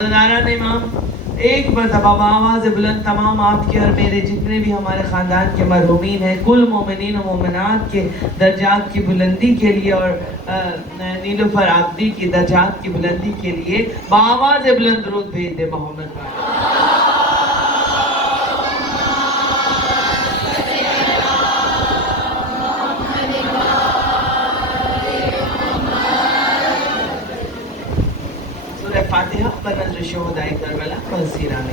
نارا امام ایک مرتبہ آواز بلند تمام آپ کے اور میرے جتنے بھی ہمارے خاندان کے مرحومین ہیں کل مومنین و مومنات کے درجات کی بلندی کے لیے اور نیلوفر عابدی کی درجات کی بلندی کے لیے بآواز بلند درود بھیج دے محمد پر۔ سورہ فاتحہ بنظر شہدائے کربلا وسیران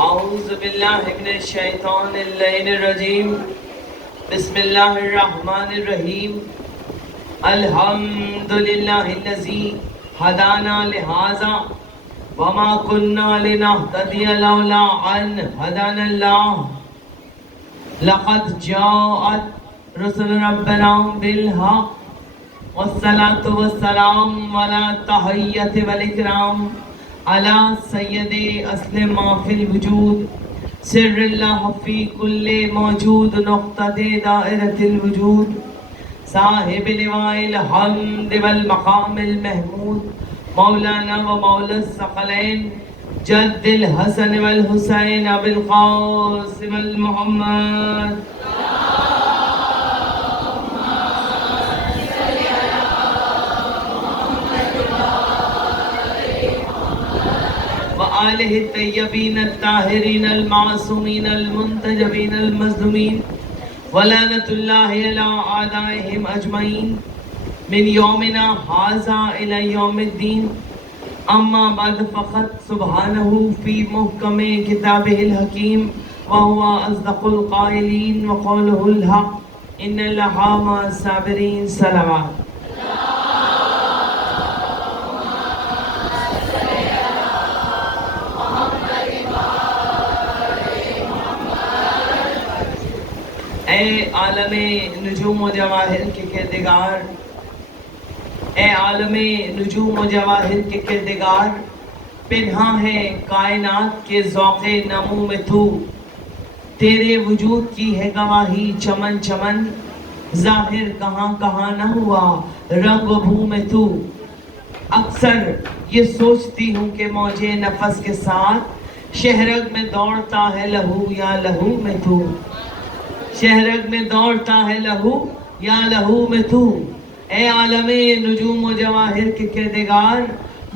اعوذ باللہ من الشیطان اللعین الرجیم بسم اللہ الرحمن الرحیم الحمدللہ الذی ہدانا لہذا وما کننا لنہتدی لولا ان ہدانا اللہ لقد جاءت رسل ربنا بالحق والصلاة والسلام ولا تحیت والاکرام علی سید اصل ما فی الوجود سر اللہ فی کل موجود نقطہ دائرۃ الوجود صاحب لواء الحمد والمقام المحمود مولانا و مولا الثقلین جد الحسن والحسین ابی القاسم المحمد آلہ الطیبین الطاہرین المعصومین المنتجبین المظلومین ولعنۃ اللہ علی اعدائہم اجمعین من یومنا ھذا الی یوم الدین اما بعد فقط سبحانہ فی محکم کتابہ الحکیم وہو اصدق القائلین وقولہ الحق ان اللہ مع الصابرین صلوات۔ اے عالم نجوم و جواہر کے کردگار، اے عالم نجوم و جواہر کے کردگار، پنہاں ہے کائنات کے ذوق نمو میں تو، تیرے وجود کی ہے گواہی چمن چمن، ظاہر کہاں کہاں نہ ہوا رنگ و بو میں تو۔ اکثر یہ سوچتی ہوں کہ موجے نفس کے ساتھ شہرگ میں دوڑتا ہے لہو یا لہو میں تو، شہرگ میں دوڑتا ہے لہو یا لہو میں تو۔ اے عالم نجوم و جواہر کے کردگار،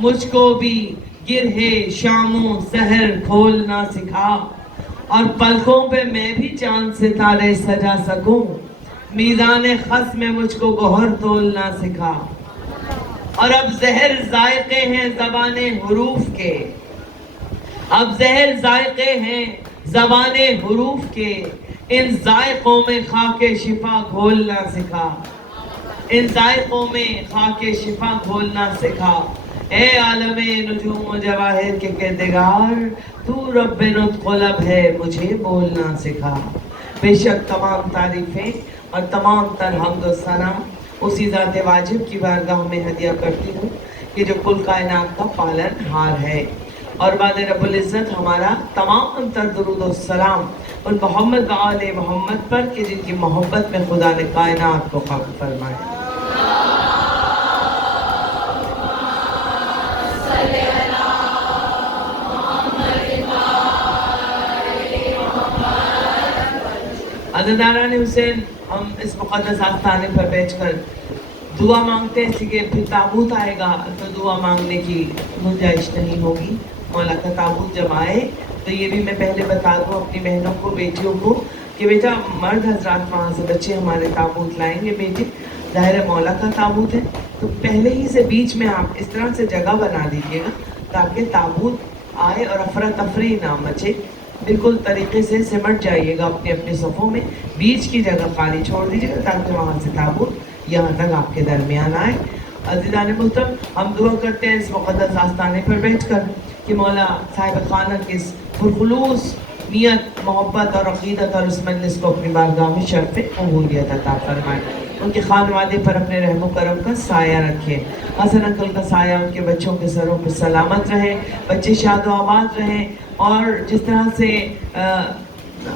مجھ کو بھی گرہے شام و سحر کھولنا سکھا، اور پلکوں پہ میں بھی چاند ستارے سجا سکوں، میزان خس میں مجھ کو گوہر تولنا سکھا۔ اور اب زہر ذائقے ہیں زبان حروف کے، اب زہر ذائقے ہیں زبان حروف کے، ان ذائقوں میں خاک شفا گھولنا سکھا، ان ذائقوں میں خاک شفا گھولنا سکھا۔ اے عالم نجوم و جواہر کے کردگار، تو رب نطق لب ہے مجھے بولنا سکھا۔ بے شک تمام تعریفیں اور تمام تر حمد و ثنا اسی ذات واجب کی بارگاہ میں ہدیہ کرتی ہوں کہ جو کل کائنات کا پالن ہار ہے، اور بعد رب العزت ہمارا تمام تر درود و سلام ان محمد و آل محمد پر کہ جن کی محبت میں خدا نے کائنات کو خلق فرمایا۔ عزیزان حسین، ہم اس مقدس آستانے پر بیٹھ کر دعا مانگتے ہیں، اس لیے پھر تابوت آئے گا تو دعا مانگنے کی گنجائش نہیں ہوگی۔ مولا کا تابوت جب آئے تو یہ بھی میں پہلے بتا دوں اپنی بہنوں کو، بیٹیوں کو کہ بیٹا مرد حضرات وہاں سے بچے ہمارے تابوت لائیں گے، بیٹے ظاہر مولا کا تابوت ہے تو پہلے ہی سے بیچ میں آپ اس طرح سے جگہ بنا دیجیے گا تاکہ تابوت آئے اور افراتفری نہ مچے، بالکل طریقے سے سمٹ جائیے گا اپنے اپنے صفوں میں، بیچ کی جگہ خالی چھوڑ دیجیے گا تاکہ وہاں سے تابوت یہاں تک آپ کے درمیان آئے۔ عزیزان محترم، ہم دعا کرتے ہیں اس مقدس آستانے پر بیٹھ کر کہ مولا صاحب خانہ کے اس پرخلوص نیت، محبت اور عقیدت اور اس مجلس کو اپنی بارگاہ میں شرف قبولیت عطا فرمائے، ان کے خانوادے پر اپنے رحم و کرم کا سایہ رکھے، حسن انکل کا سایہ ان کے بچوں کے سروں پر سلامت رہے، بچے شاد و آباد رہیں، اور جس طرح سے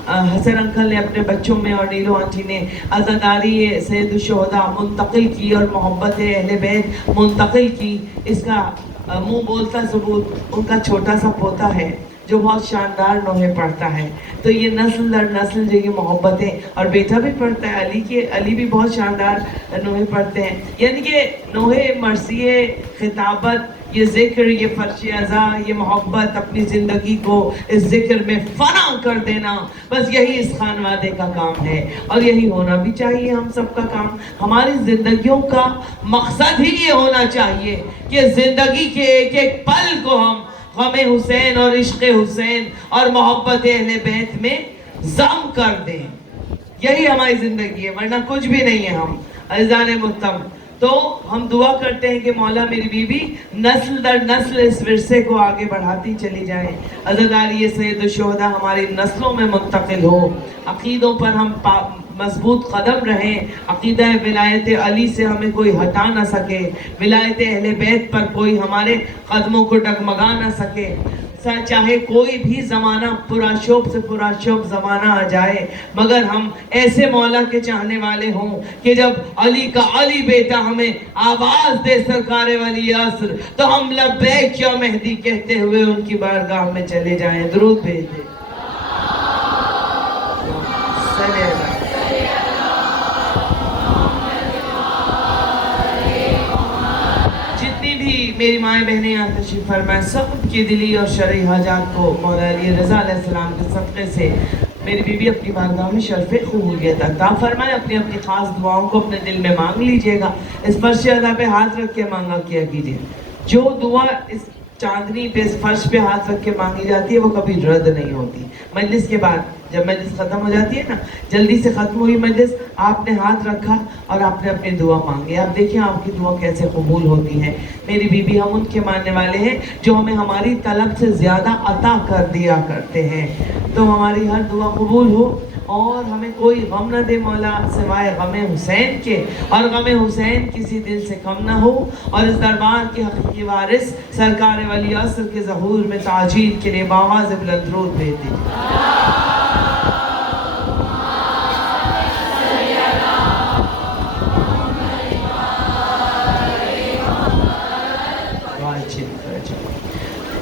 حسن انکل نے اپنے بچوں میں اور نیلو آنٹی نے عزاداری سید الشہداء منتقل کی اور محبت اہل بیت منتقل کی، اس کا منہ بولتا ثبوت ان کا چھوٹا سا پوتا ہے جو بہت شاندار نوحے پڑھتا ہے۔ تو یہ نسل در نسل جو یہ محبتیں، اور بیٹا بھی پڑھتا ہے علی بھی بہت شاندار نوحے پڑھتے ہیں، یعنی کہ نوحے مرثیے خطابت، یہ ذکر، یہ فرش ازا، یہ محبت، اپنی زندگی کو اس ذکر میں فنا کر دینا، بس یہی اس خانوادے کا کام ہے، اور یہی ہونا بھی چاہیے ہم سب کا کام۔ ہماری زندگیوں کا مقصد ہی یہ ہونا چاہیے کہ زندگی کے ایک ایک پل کو ہم غم حسین اور عشق حسین اور محبت اہل بیت میں ضم کر دیں، یہی ہماری زندگی ہے، ورنہ کچھ بھی نہیں ہے ہم عزیزان محترم۔ تو ہم دعا کرتے ہیں کہ مولا میری بیوی نسل در نسل اس ورثے کو آگے بڑھاتی چلی جائیں، عزاداری سید الشہداء ہماری نسلوں میں منتقل ہو، عقیدوں پر ہم مضبوط قدم رہیں، عقیدہ ولایت علی سے ہمیں کوئی ہٹا نہ سکے، ولایت اہل بیت پر کوئی ہمارے قدموں کو ڈگمگا نہ سکے، چاہے کوئی بھی زمانہ پراشوب سے پراشوب زمانہ آ جائے، مگر ہم ایسے مولا کے چاہنے والے ہوں کہ جب علی کا علی بیٹا ہمیں آواز دے سرکار ولی عصر تو ہم لبیک یا مہدی کہتے ہوئے ان کی بارگاہ میں چلے جائیں، درود بھیج دیں۔ جتنی بھی میری مائیں بہنیں یہاں تشریف فرمائیں، سب کی دلی اور شرعی حاجات کو مولا علی رضا علیہ السلام کے صدقے سے میری بیوی اپنی بارگاہ میں شرف قبولیت عطا فرمائے۔ اپنی اپنی خاص دعاؤں کو اپنے دل میں مانگ لیجئے گا، اس فرش ادا پہ ہاتھ رکھ کے مانگا کیا کیجئے، جو دعا اس چاندنی پہ اس فرش پہ ہاتھ رکھ کے مانگی جاتی ہے وہ کبھی رد نہیں ہوتی۔ مجلس کے بعد جب مجلس ختم ہو جاتی ہے نا، جلدی سے ختم ہوئی مجلس، آپ نے ہاتھ رکھا اور آپ نے اپنی دعا مانگی، آپ دیکھیں آپ کی دعا کیسے قبول ہوتی ہے۔ میری بیوی ہم ان کے ماننے والے ہیں جو ہمیں ہماری طلب سے زیادہ عطا کر دیا کرتے ہیں، تو ہماری ہر دعا قبول ہو اور ہمیں کوئی غم نہ دے مولا سوائے غم حسین کے، اور غم حسین کسی دل سے کم نہ ہو، اور اس دربار کے حقیقی وارث سرکار ولی عصر کے ظہور میں تعجیل کے لیے باواز بلند درود بھیج دیجیے۔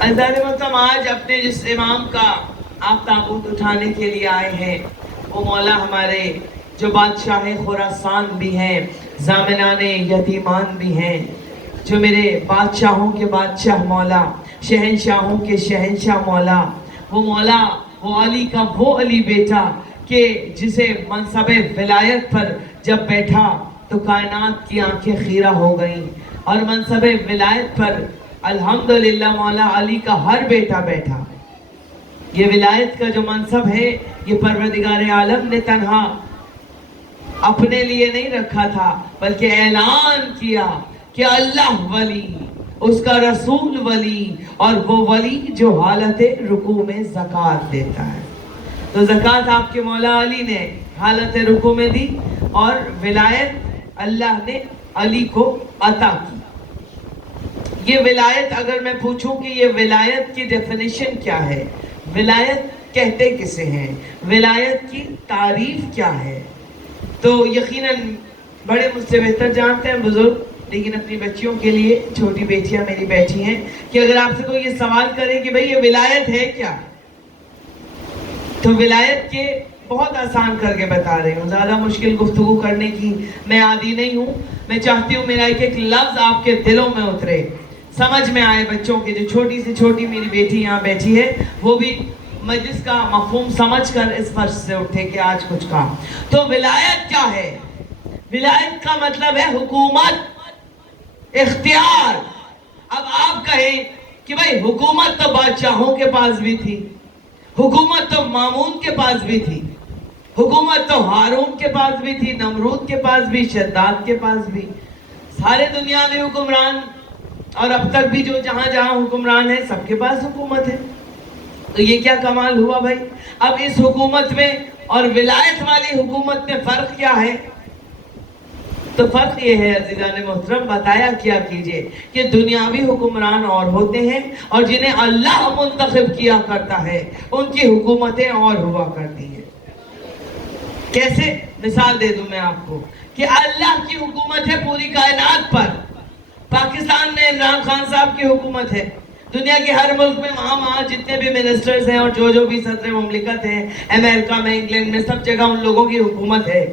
عزیزان محترم، آج اپنے جس امام کا آپ تابوت اٹھانے کے لیے آئے ہیں وہ مولا ہمارے جو بادشاہ خراسان بھی ہیں، ضامنان یتیمان بھی ہیں، جو میرے بادشاہوں کے بادشاہ مولا، شہنشاہوں کے شہنشاہ مولا، وہ مولا، وہ علی کا وہ علی بیٹا کہ جسے منصب ولایت پر جب بیٹھا تو کائنات کی آنکھیں خیرہ ہو گئیں، اور منصب ولایت پر الحمدللہ مولا علی کا ہر بیٹا بیٹھا۔ یہ ولایت کا جو منصب ہے یہ پروردگار عالم نے تنہا اپنے لیے نہیں رکھا تھا، بلکہ اعلان کیا کہ اللہ ولی، اس کا رسول ولی، اور وہ ولی جو حالت رکوع میں زکوٰۃ دیتا ہے۔ تو زکوٰۃ آپ کے مولا علی نے حالت رکوع میں دی، اور ولایت اللہ نے علی کو عطا کی۔ یہ ولایت، اگر میں پوچھوں کہ یہ ولایت کی ڈیفینیشن کیا ہے، ولایت کہتے کسے ہیں، ولایت کی تعریف کیا ہے، تو یقیناً بڑے مجھ سے بہتر جانتے ہیں بزرگ، لیکن اپنی بچیوں کے لیے، چھوٹی بیٹیاں میری بیٹھی ہیں، کہ اگر آپ سے کوئی یہ سوال کرے کہ بھئی یہ ولایت ہے کیا، تو ولایت کے بہت آسان کر کے بتا رہی ہوں، زیادہ مشکل گفتگو کرنے کی میں عادی نہیں ہوں۔ میں چاہتی ہوں میرا ایک ایک لفظ آپ کے دلوں میں اترے، سمجھ میں آئے۔ بچوں کے جو چھوٹی سے چھوٹی میری بیٹی یہاں بیٹھی ہے وہ بھی مجلس کا مفہوم سمجھ کر اس فرش سے اٹھے کہ آج کچھ کہا۔ تو ولایت کیا ہے؟ ولایت کا مطلب ہے حکومت، اختیار۔ اب آپ کہیں کہ بھئی حکومت تو بادشاہوں کے پاس بھی تھی، حکومت تو مامون کے پاس بھی تھی، حکومت تو ہارون کے پاس بھی تھی، نمرود کے پاس بھی، شداد کے پاس بھی، سارے دنیا میں حکمران اور اب تک بھی جو جہاں جہاں حکمران ہیں سب کے پاس حکومت ہے. تو یہ کیا کمال ہوا بھائی؟ اب اس حکومت میں اور ولایت والی حکومت میں فرق کیا ہے؟ تو فرق یہ ہے عزیزان محترم، بتایا کیا کیجئے کہ دنیاوی حکمران اور ہوتے ہیں اور جنہیں اللہ منتخب کیا کرتا ہے ان کی حکومتیں اور ہوا کرتی ہیں. کیسے؟ مثال دے دوں میں آپ کو کہ اللہ کی حکومت ہے پوری کائنات پر. پاکستان میں عمران خان صاحب کی حکومت ہے. دنیا کے ہر ملک میں وہاں جتنے بھی منسٹرز ہیں اور جو بھی صدر مملکت ہیں، امریکہ میں، انگلینڈ میں، سب جگہ ان لوگوں کی حکومت ہے.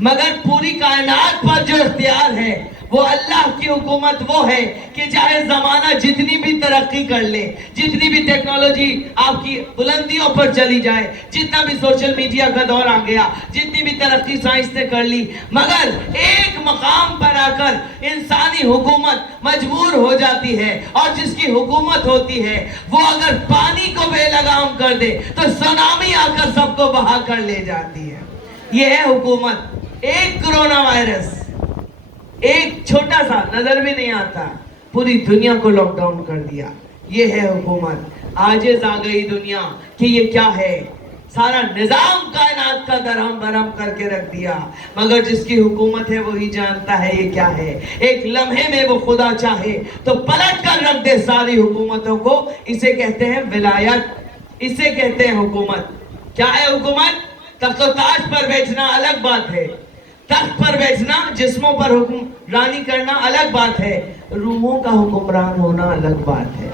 مگر پوری کائنات پر جو اختیار ہے وہ اللہ کی حکومت وہ ہے کہ چاہے زمانہ جتنی بھی ترقی کر لے، جتنی بھی ٹیکنالوجی آپ کی بلندیوں پر چلی جائے، جتنا بھی سوشل میڈیا کا دور آ گیا، جتنی بھی ترقی سائنس نے کر لی، مگر ایک مقام پر آ کر انسانی حکومت مجبور ہو جاتی ہے. اور جس کی حکومت ہوتی ہے وہ اگر پانی کو بے لگام کر دے تو سونامی آ کر سب کو بہا کر لے جاتی ہے. یہ ہے حکومت. ایک کرونا وائرس، ایک چھوٹا سا نظر بھی نہیں آتا، پوری دنیا کو لاک ڈاؤن کر دیا. یہ ہے حکومت. عاجز آ گئی دنیا کہ یہ کیا ہے، سارا نظام کائنات کا درہم برہم کر کے رکھ دیا. مگر جس کی حکومت ہے وہی جانتا ہے یہ کیا ہے. ایک لمحے میں وہ خدا چاہے تو پلٹ کر رکھ دے ساری حکومتوں کو. اسے کہتے ہیں ولایت، اسے کہتے ہیں حکومت. کیا ہے حکومت؟ تخت و تاج پر بیٹھنا الگ بات ہے، تخت پر بیٹھنا، جسموں پر حکمرانی کرنا الگ بات ہے، روحوں کا حکمران ہونا الگ بات ہے.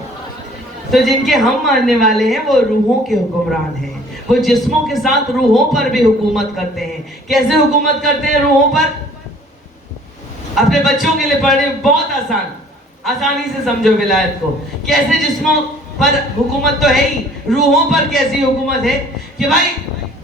تو جن کے ہم ماننے والے ہیں وہ روحوں کے حکمران ہیں. وہ جسموں کے ساتھ روحوں پر بھی حکومت کرتے ہیں. کیسے حکومت کرتے ہیں روحوں پر؟ اپنے بچوں کے لیے پڑھنے بہت آسانی سے سمجھو ولایت کو. کیسے جسموں پر حکومت تو ہے ہی، روحوں پر کیسی حکومت ہے کہ بھائی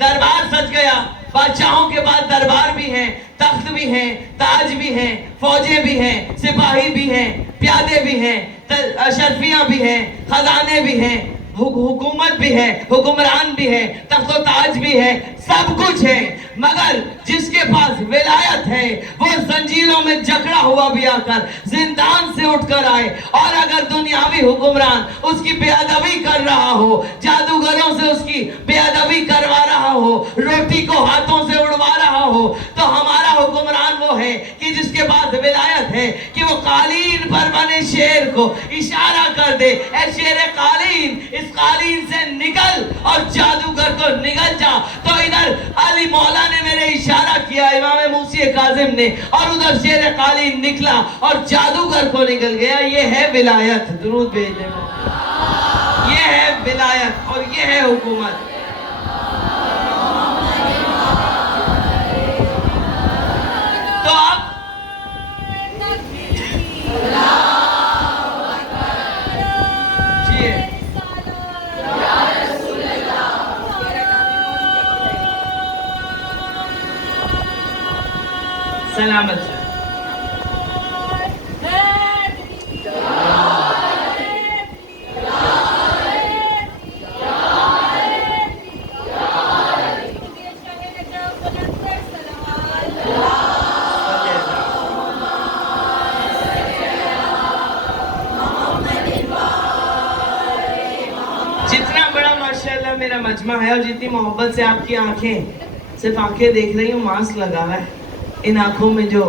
دربار سج گیا، بادشاہوں کے بعد دربار بھی ہیں، تخت بھی ہیں، تاج بھی ہیں، فوجیں بھی ہیں، سپاہی بھی ہیں، پیادے بھی ہیں، اشرفیاں بھی ہیں، خزانے بھی ہیں، حکومت بھی ہے، حکمران بھی ہے، تخت و تاج بھی ہے، سب کچھ ہے. مگر جس کے پاس ولایت ہے وہ زنجیروں میں جکڑا ہوا بھی آ کر زندان سے اٹھ کر آئے. اور اگر دنیاوی حکمران اس کی بے ادبی کر رہا ہو، جادوگروں سے اس کی بے ادبی کروا رہا ہو، روٹی کو ہاتھوں سے اڑوا رہا ہو، تو ہمارا حکمران وہ ہے کہ جس کے پاس ولایت ہے کہ وہ قالین پر بنے شیر کو اشارہ کر دے، اے شیر قالین اس قالین سے نکل اور جادوگر کو نگل جا. تو ادھر علی مولا نے میرے اشارہ کیا، امام موسی کاظم نے، اور ادھر شیر قالین نکلا اور جادوگر کو نگل گیا. یہ ہے ولایت. درود بھیجنے میں یہ ہے ولایت اور یہ ہے حکومت. تو اب سلامت سے جتنا بڑا ماشاءاللہ میرا مجمع ہے اور جتنی محبت سے آپ کی آنکھیں، صرف آنکھیں دیکھ رہی ہوں، ماسک لگا ہوا ہے، ان آنکھوں میں جو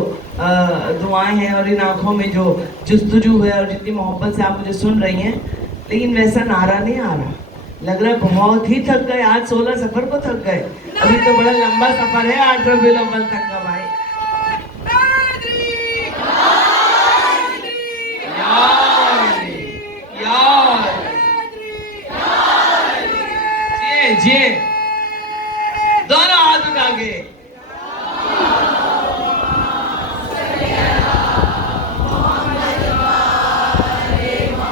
دعائیں ہیں اور ان آنکھوں میں جو جستجو ہے اور جتنی محبت سے آپ مجھے سن رہی ہیں، لیکن ویسا نعرہ نہیں آ رہا. لگ رہا ہے بہت ہی تھک گئے. آج 16 سفر کو تھک گئے. ابھی تو بڑا لمبا سفر ہے 8 ربیع الاول تک کا بھائی. جی دونوں ہاتھ اٹھا کے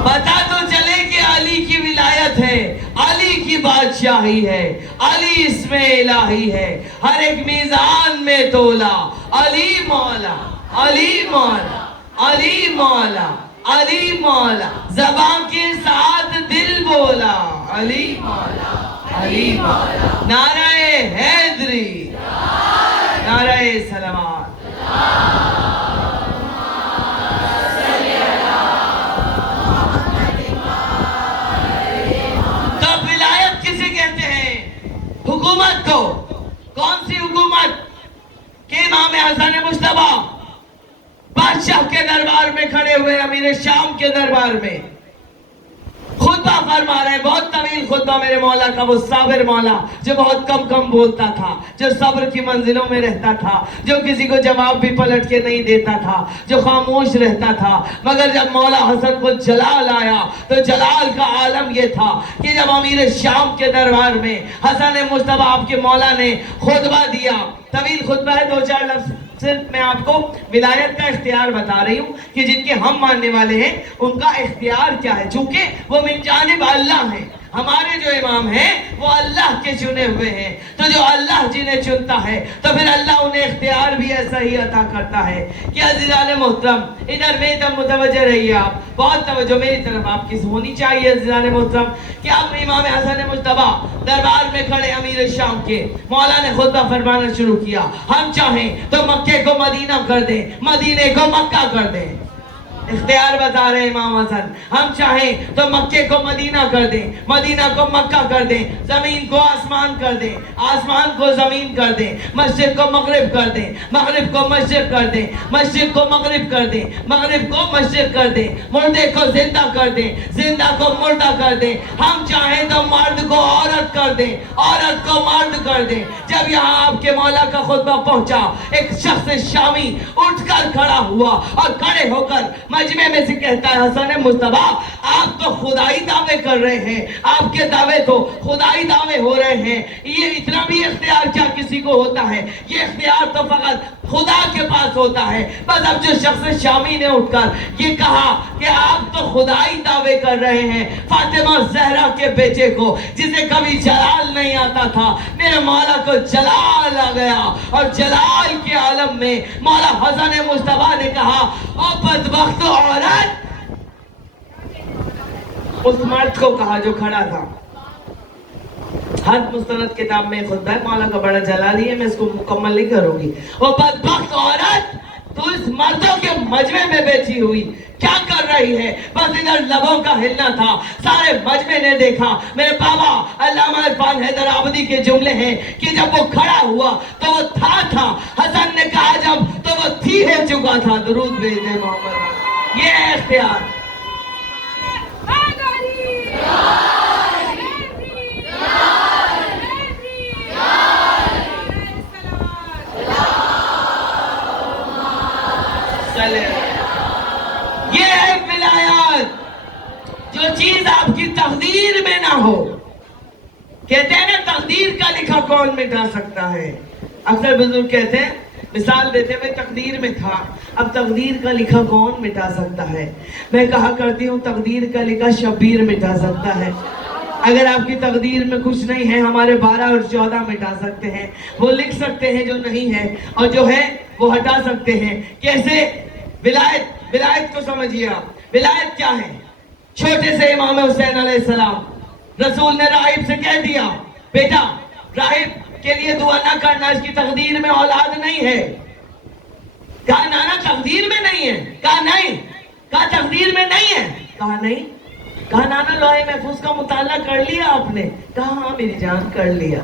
پتا تو چلے کہ علی کی ولایت ہے، علی کی بادشاہی ہے، علی اسم الہی ہے، ہر ایک میزان میں تولا علی مولا، علی مولا، علی مولا، علی مولا، زبان کے ساتھ دل بولا علی مولا، علی مولا. نعرہ حیدری، نعرہ سلامات. میں کھڑے ہوئے امیر شام کے دربار میں خطبہ فرما رہے ہیں، بہت طویل خطبہ میرے مولا کا، وہ صابر مولا جو بہت کم کم بولتا تھا، جو صبر کی منزلوں میں رہتا تھا، جو کسی کو جواب بھی پلٹ کے نہیں دیتا تھا، جو خاموش رہتا تھا، مگر جب مولا حسن کو جلال آیا تو جلال کا عالم یہ تھا کہ جب امیر شام کے دربار میں حسن مصطفیٰ آپ کے مولا نے خطبہ دیا، طویل خطبہ ہے، 2-4 لفظ صرف میں آپ کو ولایت کا اختیار بتا رہی ہوں کہ جن کے ہم ماننے والے ہیں ان کا اختیار کیا ہے، چونکہ وہ من جانب اللہ ہیں، ہمارے جو امام ہیں وہ اللہ کے چنے ہوئے ہیں، تو جو اللہ جنہیں چنتا ہے تو پھر اللہ انہیں اختیار بھی ایسا ہی عطا کرتا ہے کہ عزیزان محترم ادھر میں ادھر متوجہ رہیے، آپ بہت توجہ میری طرف آپ کی ہونی چاہیے عزیزان محترم کہ آپ امام حسن مصطفیٰ دربار میں کھڑے امیر شام کے، مولا نے خطبہ فرمانا شروع کیا، ہم چاہیں تو مکے کو مدینہ کر دیں، مدینے کو مکہ کر دیں، اختیار بتا رہے امام حسن، ہم چاہیں تو مکے کو مدینہ کر دیں، مدینہ کو مکہ کر دیں، زمین کو آسمان کر دیں، آسمان کو زمین کر دیں، مسجد کو مغرب کر دیں، مغرب کو مسجد کر دیں، مسجد کو مغرب کر دیں، مغرب کو مسجد کر دیں، مردے کو زندہ کر دیں، زندہ کو مردہ کر دیں، ہم چاہیں تو مرد کو عورت کر دیں، عورت کو مرد کر دیں۔ جب یہاں آپ کے مولا کا خطبہ پہنچا، ایک شخص شامی اٹھ کر کھڑا ہوا اور کھڑے ہو کر مجمع میں سے کہتا ہے، حسن مصطفیٰ آپ تو خدائی دعوے کر رہے ہیں، آپ کے دعوے تو خدائی دعوے ہو رہے ہیں، یہ اتنا بھی اختیار کیا کسی کو ہوتا ہے؟ یہ اختیار تو فقط خدا کے پاس ہوتا ہے۔ بس اب جو شخص شامی نے اٹھ کر یہ کہا کہ آپ تو خدائی دعوے کر رہے ہیں، فاطمہ زہرا کے بیٹے کو جسے کبھی جلال نہیں آتا تھا، میرے مولا کو جلال آ گیا، اور جلال کے عالم میں مولا حسن مصطفیٰ نے کہا، او بدبخت عورت، اس مرد کو کہا جو کھڑا تھا، حد مستند کتاب میں خطبہ ہے، مولا کا بڑا جلالی ہے، میں اس کو مکمل نہیں کروں گی، وہ بدبخت عورت تو اس مردوں کے مجمع میں بیٹھی ہوئی کیا کر رہی ہے؟ بس ادھر لبوں کا ہلنا تھا، سارے مجمع نے دیکھا، میرے بابا علامہ عرفان حیدر آبادی کے جملے ہیں کہ جب وہ کھڑا ہوا تو وہ تھا، حسن نے کہا جب تو وہ تھی ہے چکا تھا، درود بھیج دے محمد، یہ ہے اختیار۔ یہ ہے ولایت، جو چیز آپ کی تقدیر میں نہ ہو، کہتے ہیں نا تقدیر کا لکھا کون مٹا سکتا ہے، اکثر بزرگ کہتے ہیں، مثال دیتے ہیں، میں تقدیر میں تھا، اب تقدیر کا لکھا کون مٹا سکتا ہے؟ میں کہا کرتی ہوں تقدیر کا لکھا شبیر مٹا سکتا ہے۔ اگر آپ کی تقدیر میں کچھ نہیں ہے، ہمارے 12 اور 14 مٹا سکتے ہیں، وہ لکھ سکتے ہیں جو نہیں ہے، اور جو ہے وہ ہٹا سکتے ہیں۔ کیسے؟ ولایت کو سمجھیے آپ، ولایت کیا ہے؟ چھوٹے سے امام حسین علیہ السلام، رسول نے راہب سے کہہ دیا، بیٹا راہب کے لیے دعا نہ کرنا، اس کی تقدیر میں اولاد نہیں ہے۔ کہا نانا تقدیر میں نہیں ہے؟ کہا نہیں۔ کہا تقدیر میں نہیں ہے؟ کہا نہیں۔ کہا نانا لوح محفوظ کا مطالعہ کر لیا آپ نے؟ کہا ہاں میری جان کر لیا۔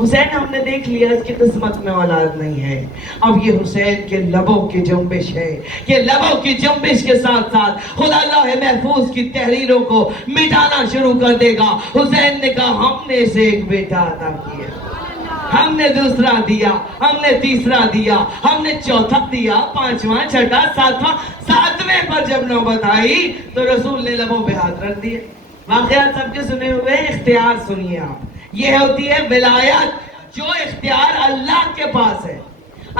حسین ہم نے دیکھ لیا اس کی قسمت میں اولاد نہیں ہے۔ اب یہ حسین کے لبوں کی جنبش ہے، یہ لبوں کی جنبش کے ساتھ ساتھ خدا لوح محفوظ کی تحریروں کو مٹانا شروع کر دے گا۔ حسین نے کہا ہم نے اسے ایک بیٹا عطا کیا، ہم نے دوسرا دیا، ہم نے تیسرا دیا، ہم نے چوتھا دیا، پانچواں، چھٹا، ساتواں، ساتویں پر جب نوبت آئی تو رسول نے لبوں پہ ہاتھ رکھ دیے۔ واقعات سب کے سنے ہوئے، اختیار سنیے آپ، یہ ہوتی ہے ولایت، جو اختیار اللہ کے پاس ہے۔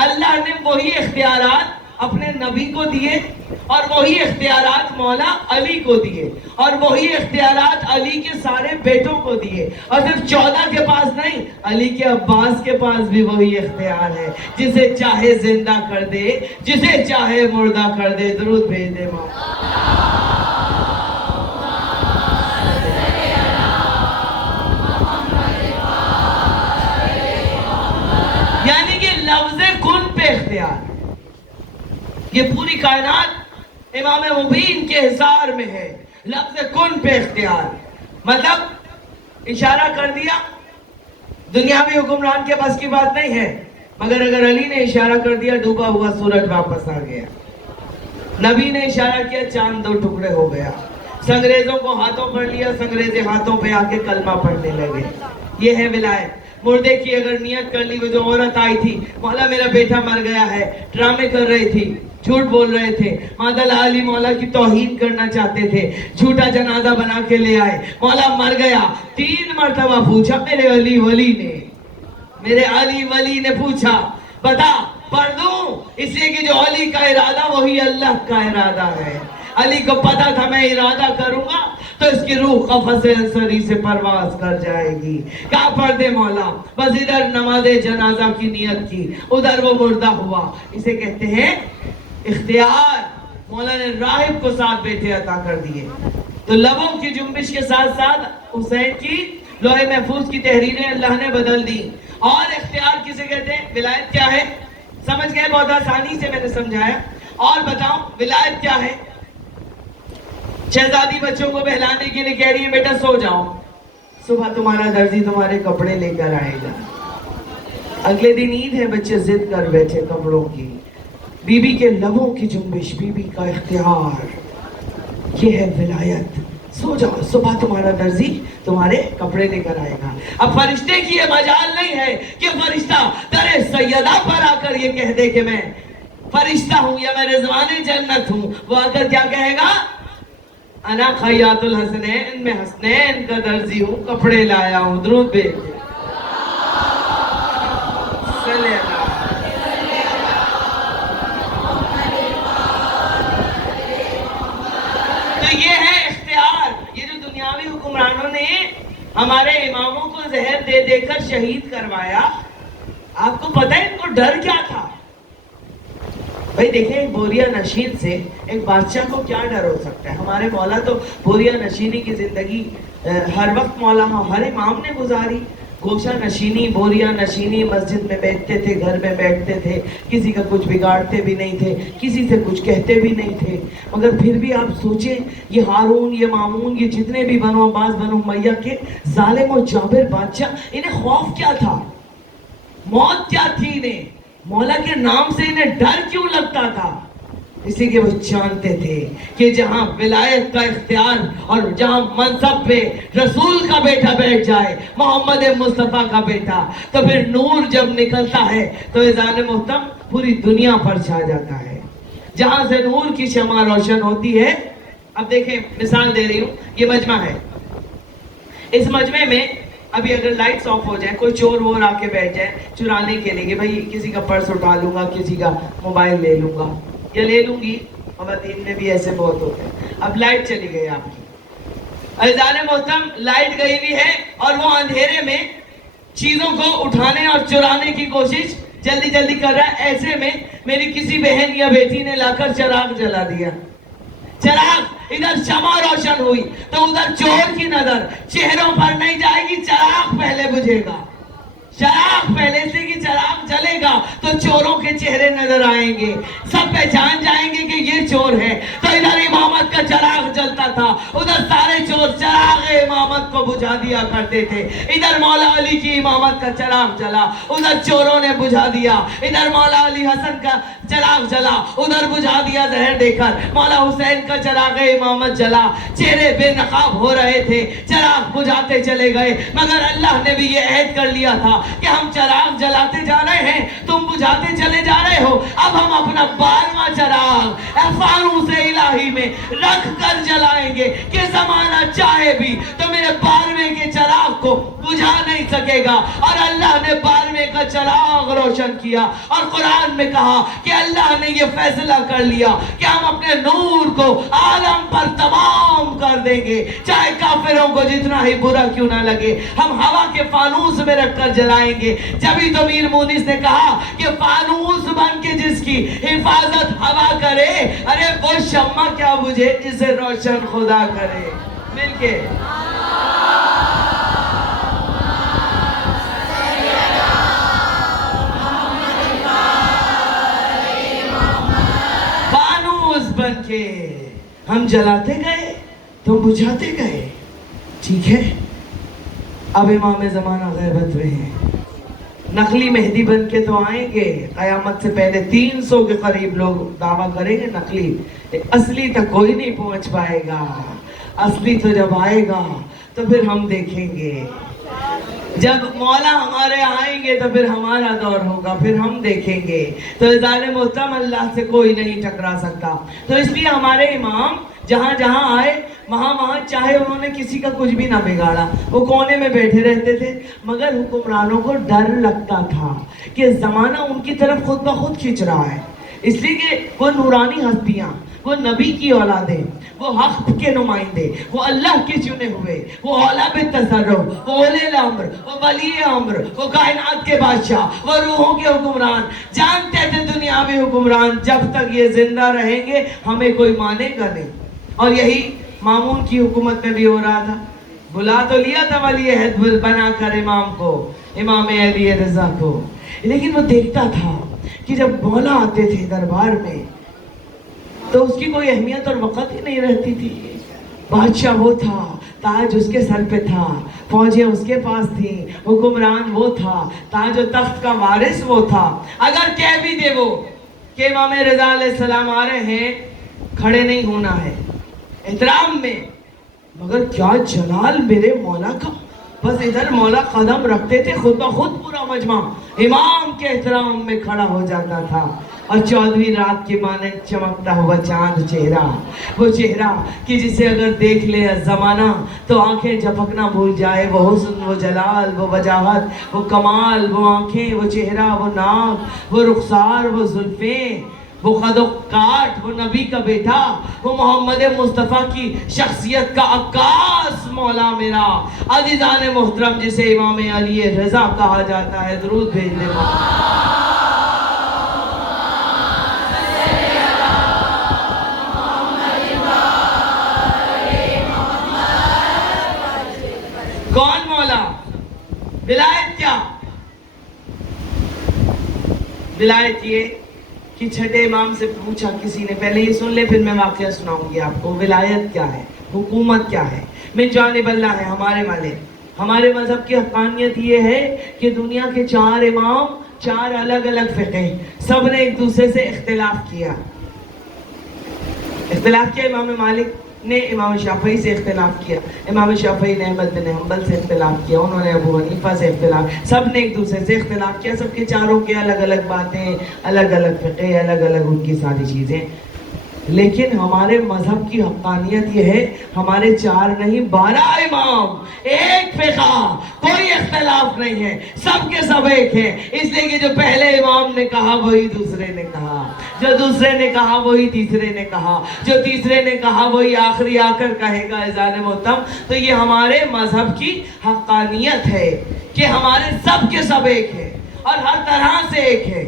اللہ نے وہی اختیارات اپنے نبی کو دیے، اور وہی اختیارات مولا علی کو دیے، اور وہی اختیارات علی کے سارے بیٹوں کو دیے، اور صرف 14 کے پاس نہیں، علی کے عباس کے پاس بھی وہی اختیار ہے، جسے چاہے زندہ کر دے، جسے چاہے مردہ کر دے، درود بھیج دے یعنی کہ لفظ کن پہ اختیار، یہ پوری کائنات امام مبین کے حصار میں ہے، لفظ کن پہ اختیار، مطلب اشارہ کر دیا، دنیاوی حکمران کے بس کی بات نہیں ہے، مگر اگر علی نے اشارہ کر دیا ڈوبا ہوا سورج واپس آ گیا، نبی نے اشارہ کیا، چاند دو ٹکڑے ہو گیا، سنگریزوں کو ہاتھوں پڑھ لیا، سنگریزے ہاتھوں پہ آ کے کلمہ پڑھنے لگے۔ یہ ہے ولایت۔ مردے کی اگر نیت کر لی، وہ جو عورت آئی تھی، مولا میرا بیٹا مر گیا ہے، ڈرامے کر رہی تھی، جھوٹ بول رہے تھے، مادل علی مولا کی توہین کرنا چاہتے تھے، جھوٹا جنازہ بنا کے لے آئے، مولا مر گیا، 3 مرتبہ پوچھا میرے علی ولی نے، میرے علی ولی نے پوچھا بتا پڑھ دوں؟ اس لیے کہ جو علی کا ارادہ وہی اللہ کا ارادہ ہے۔ علی کو پتا تھا میں ارادہ کروں گا تو اس کی روح قفس انصری سے پرواز کر جائے گی۔ کہا پڑھ دے مولا، بس ادھر نماز جنازہ کی نیت کی، ادھر وہ مردہ ہوا۔ اسے کہتے ہیں اختیار۔ مولا نے راہب کو 7 بیٹے عطا کر دیے۔ تو لبوں کی جنبش کے ساتھ ساتھ حسین کی لوح محفوظ کی تحریریں اللہ نے بدل دی۔ اور اختیار کسے کہتے ہیں؟ ولایت کیا ہے؟ سمجھ گئے؟ بہت آسانی سے میں نے سمجھایا۔ اور بتاؤ ولایت کیا ہے؟ شہزادی بچوں کو بہلانے کے لیے کہہ رہی ہے بیٹا سو جاؤ، صبح تمہارا درزی تمہارے کپڑے لے کر آئے گا۔ اگلے دن عید ہے، بچے ضد کر بیٹھے کپڑوں کی۔ بی بی کے لبوں کی جنبش، بی بی کا اختیار، یہ ہے ولایت۔ سو جاؤ، صبح تمہارا درزی تمہارے کپڑے لے کر آئے گا۔ اب فرشتے کی یہ مجال نہیں ہے کہ فرشتہ در سیدہ پر آ کر یہ کہہ دے کہ میں فرشتہ ہوں یا میں رضوان جنت ہوں۔ وہ آ کر کیا کہے گا؟ انا خیاط الحسنین، میں حسنین کا درزی ہوں، کپڑے لایا ہوں۔ درود بھیج دے۔ صلی اللہ۔ تو یہ ہے اختیار۔ یہ جو دنیاوی حکمرانوں نے ہمارے اماموں کو زہر دے دے کر شہید کروایا، آپ کو پتہ ہے ان کو ڈر کیا تھا؟ بھائی دیکھیں، ایک بوریا نشین سے ایک بادشاہ کو کیا ڈر ہو سکتا ہے؟ ہمارے مولا تو بوریا نشینی کی زندگی ہر وقت مولا ہر امام نے گزاری۔ گوشہ نشینی، بوریا نشینی، مسجد میں بیٹھتے تھے، گھر میں بیٹھتے تھے، کسی کا کچھ بگاڑتے بھی نہیں تھے، کسی سے کچھ کہتے بھی نہیں تھے۔ مگر پھر بھی آپ سوچیں، یہ ہارون، یہ مامون، یہ جتنے بھی بنو عباس، بنو امیہ کے ظالم و جابر بادشاہ، انہیں خوف کیا تھا؟ موت کیا تھی انہیں؟ مولا کے نام سے انہیں ڈر کیوں لگتا تھا؟ اس لیے کہ وہ جانتے تھے کہ جہاں ولایت کا اختیار اور جہاں منصب پہ رسول کا بیٹا بیٹھ جائے، محمد مصطفیٰ کا بیٹا، تو پھر نور جب نکلتا ہے تو اذان محتم پوری دنیا پر چھا جاتا ہے۔ جہاں سے نور کی شمع روشن ہوتی ہے۔ اب دیکھیں، مثال دے رہی ہوں، یہ مجمع ہے، اس مجمع میں ابھی اگر لائٹس آف ہو جائیں، کوئی چور وور آ کے بیٹھ جائے چرانے کے لیے کہ بھائی کسی کا پرس اٹھا لوں گا، کسی کا موبائل لے لوں گا یا لے لوں گی، خواتین میں بھی ایسے بہت ہوتے ہیں۔ اب لائٹ چلی گئی آپ کی، اذان محتم لائٹ گئی بھی ہے اور وہ اندھیرے میں چیزوں کو اٹھانے اور چرانے کی کوشش جلدی جلدی کر رہا ہے۔ ایسے میں میری کسی بہن یا بیٹی نے لا کر چراغ جلا دیا، چراغ ادھر شمع روشن ہوئی تو ادھر چور کی نظر چہروں پر نہیں جائے گی، چراغ پہلے بجھے گا۔ چراغ پہلے سے کہ چراغ جلے گا تو چوروں کے چہرے نظر آئیں گے، سب پہچان جائیں گے کہ یہ چور ہے۔ تو ادھر امامت کا چراغ جلتا تھا، ادھر سارے چور چراغ امامت کو بجھا دیا کرتے تھے۔ ادھر مولا علی کی امامت کا چراغ جلا، ادھر چوروں نے بجھا دیا۔ ادھر مولا علی حسن کا چراغ جلا، ادھر بجھا دیا زہر دے کر۔ مولا حسین کا چراغ امامت جلا، چہرے بے نقاب ہو رہے تھے، چراغ بجھاتے چلے گئے۔ مگر اللہ نے بھی یہ عہد کر لیا تھا کہ ہم چراغ جلاتے جا رہے ہیں، تم بجھاتے چلے جا رہے ہو، اب ہم اپنا 12واں چراغ فانوس الہی میں رکھ کر جلائیں گے کہ زمانہ چاہے بھی تو میرے 12ویں کے چراغ کو بجھا نہیں سکے گا۔ اور اللہ نے 12ویں کا چراغ روشن کیا، اور قرآن میں کہا کہ اللہ نے یہ فیصلہ کر لیا کہ ہم اپنے نور کو عالم پر تمام کر دیں گے، چاہے کافروں کو جتنا ہی برا کیوں نہ لگے، ہم ہوا کے فانوس میں رکھ کر جلائیں گے۔ جبھی تو میر مونس نے کہا کہ فانوس بن کے جس کی حفاظت ہوا کرے، ارے وہ شمع کیا بجھے جسے روشن خدا کرے۔ مل کے فانوس بن کے ہم جلاتے گئے، تم بجھاتے گئے، ٹھیک ہے؟ اب امام زمانہ غیبت میں ہیں، نقلی مہدی بن کے تو آئیں گے قیامت سے پہلے، 300 کے قریب لوگ دعویٰ کریں گے نقلی، اصلی تک کوئی نہیں پہنچ پائے گا۔ اصلی تو جب آئے گا تو پھر ہم دیکھیں گے، جب مولا ہمارے آئیں گے تو پھر ہمارا دور ہوگا، پھر ہم دیکھیں گے۔ تو ظالم محترم اللہ سے کوئی نہیں ٹکرا سکتا۔ تو اس لیے ہمارے امام جہاں جہاں آئے وہاں چاہے انہوں نے کسی کا کچھ بھی نہ بگاڑا، وہ کونے میں بیٹھے رہتے تھے، مگر حکمرانوں کو ڈر لگتا تھا کہ زمانہ ان کی طرف خود بخود کھنچ رہا ہے، اس لیے کہ وہ نورانی ہستیاں، وہ نبی کی اولادیں، وہ حق کے نمائندے، وہ اللہ کے چنے ہوئے، وہ اولا بالتصرف، وہ اولی الامر، وہ ولی امر، وہ کائنات کے بادشاہ، وہ روحوں کے حکمران، جانتے تھے دنیاوی حکمران جب تک یہ زندہ رہیں گے ہمیں کوئی مانے گا نہیں۔ اور یہی مامون کی حکومت میں بھی ہو رہا تھا، بلا تو لیا تھا ولی عہد بنا کر امام کو، امام علی رضا کو، لیکن وہ دیکھتا تھا کہ جب مولا آتے تھے دربار میں تو اس کی کوئی اہمیت اور وقت ہی نہیں رہتی تھی۔ بادشاہ وہ تھا، تاج اس کے سر پہ تھا، فوجیں اس کے پاس تھیں، حکمران وہ تھا، تاج و تخت کا وارث وہ تھا۔ اگر کہہ بھی دے وہ کہ امام رضا علیہ السلام آ رہے ہیں، کھڑے نہیں ہونا ہے احترام میں، مگر کیا جلال میرے مولا کا، بس ادھر مولا قدم رکھتے تھے خود بخود پورا مجمع امام کے احترام میں کھڑا ہو جاتا تھا۔ اور 14ویں رات کی مانند چمکتا ہوا چاند چہرہ، وہ چہرہ کہ جسے اگر دیکھ لے زمانہ تو آنکھیں جھپکنا بھول جائے، وہ حسن، وہ جلال، وہ وجاہت، وہ کمال، وہ آنکھیں، وہ چہرہ، وہ ناک، وہ رخسار، وہ زلفیں، وہ قد و کاٹ، وہ نبی کا بیٹا، وہ محمد مصطفیٰ کی شخصیت کا عکاس مولا میرا عزیزان محترم، جسے امام علی رضا کہا جاتا ہے۔ درود بھیج دے کون مولا؟ ولایت کیا؟ ولایت یہ کہ چھٹے امام سے پوچھا کسی نے، پہلے یہ سن لے پھر میں واقعہ سناؤں گی آپ کو، ولایت کیا ہے، حکومت کیا ہے، من جانب اللہ ہے ہمارے والے۔ ہمارے مذہب کی حقانیت یہ ہے کہ دنیا کے 4 امام، 4 الگ الگ فقہ، سب نے ایک دوسرے سے اختلاف کیا۔ امام مالک نے امام شافعی سے اختلاف کیا، امام شافعی نے احمد بن حنبل سے اختلاف کیا، انہوں نے ابو حنیفہ سے اختلاف، سب نے ایک دوسرے سے اختلاف کیا، سب کے چاروں کے الگ الگ باتیں، الگ الگ فقہ، الگ الگ ان کی ساری چیزیں۔ لیکن ہمارے مذہب کی حقانیت یہ ہے، ہمارے 4 نہیں 12 امام، ایک فقہ، کوئی اختلاف نہیں ہے، سب کے سب ایک ہیں، اس لیے کہ جو پہلے امام نے کہا وہی دوسرے نے کہا، جو دوسرے نے کہا وہی تیسرے نے کہا، جو تیسرے نے کہا وہی آخری آ کر کہے گا اذان محتم۔ تو یہ ہمارے مذہب کی حقانیت ہے کہ ہمارے سب کے سب ایک ہیں اور ہر طرح سے ایک ہے،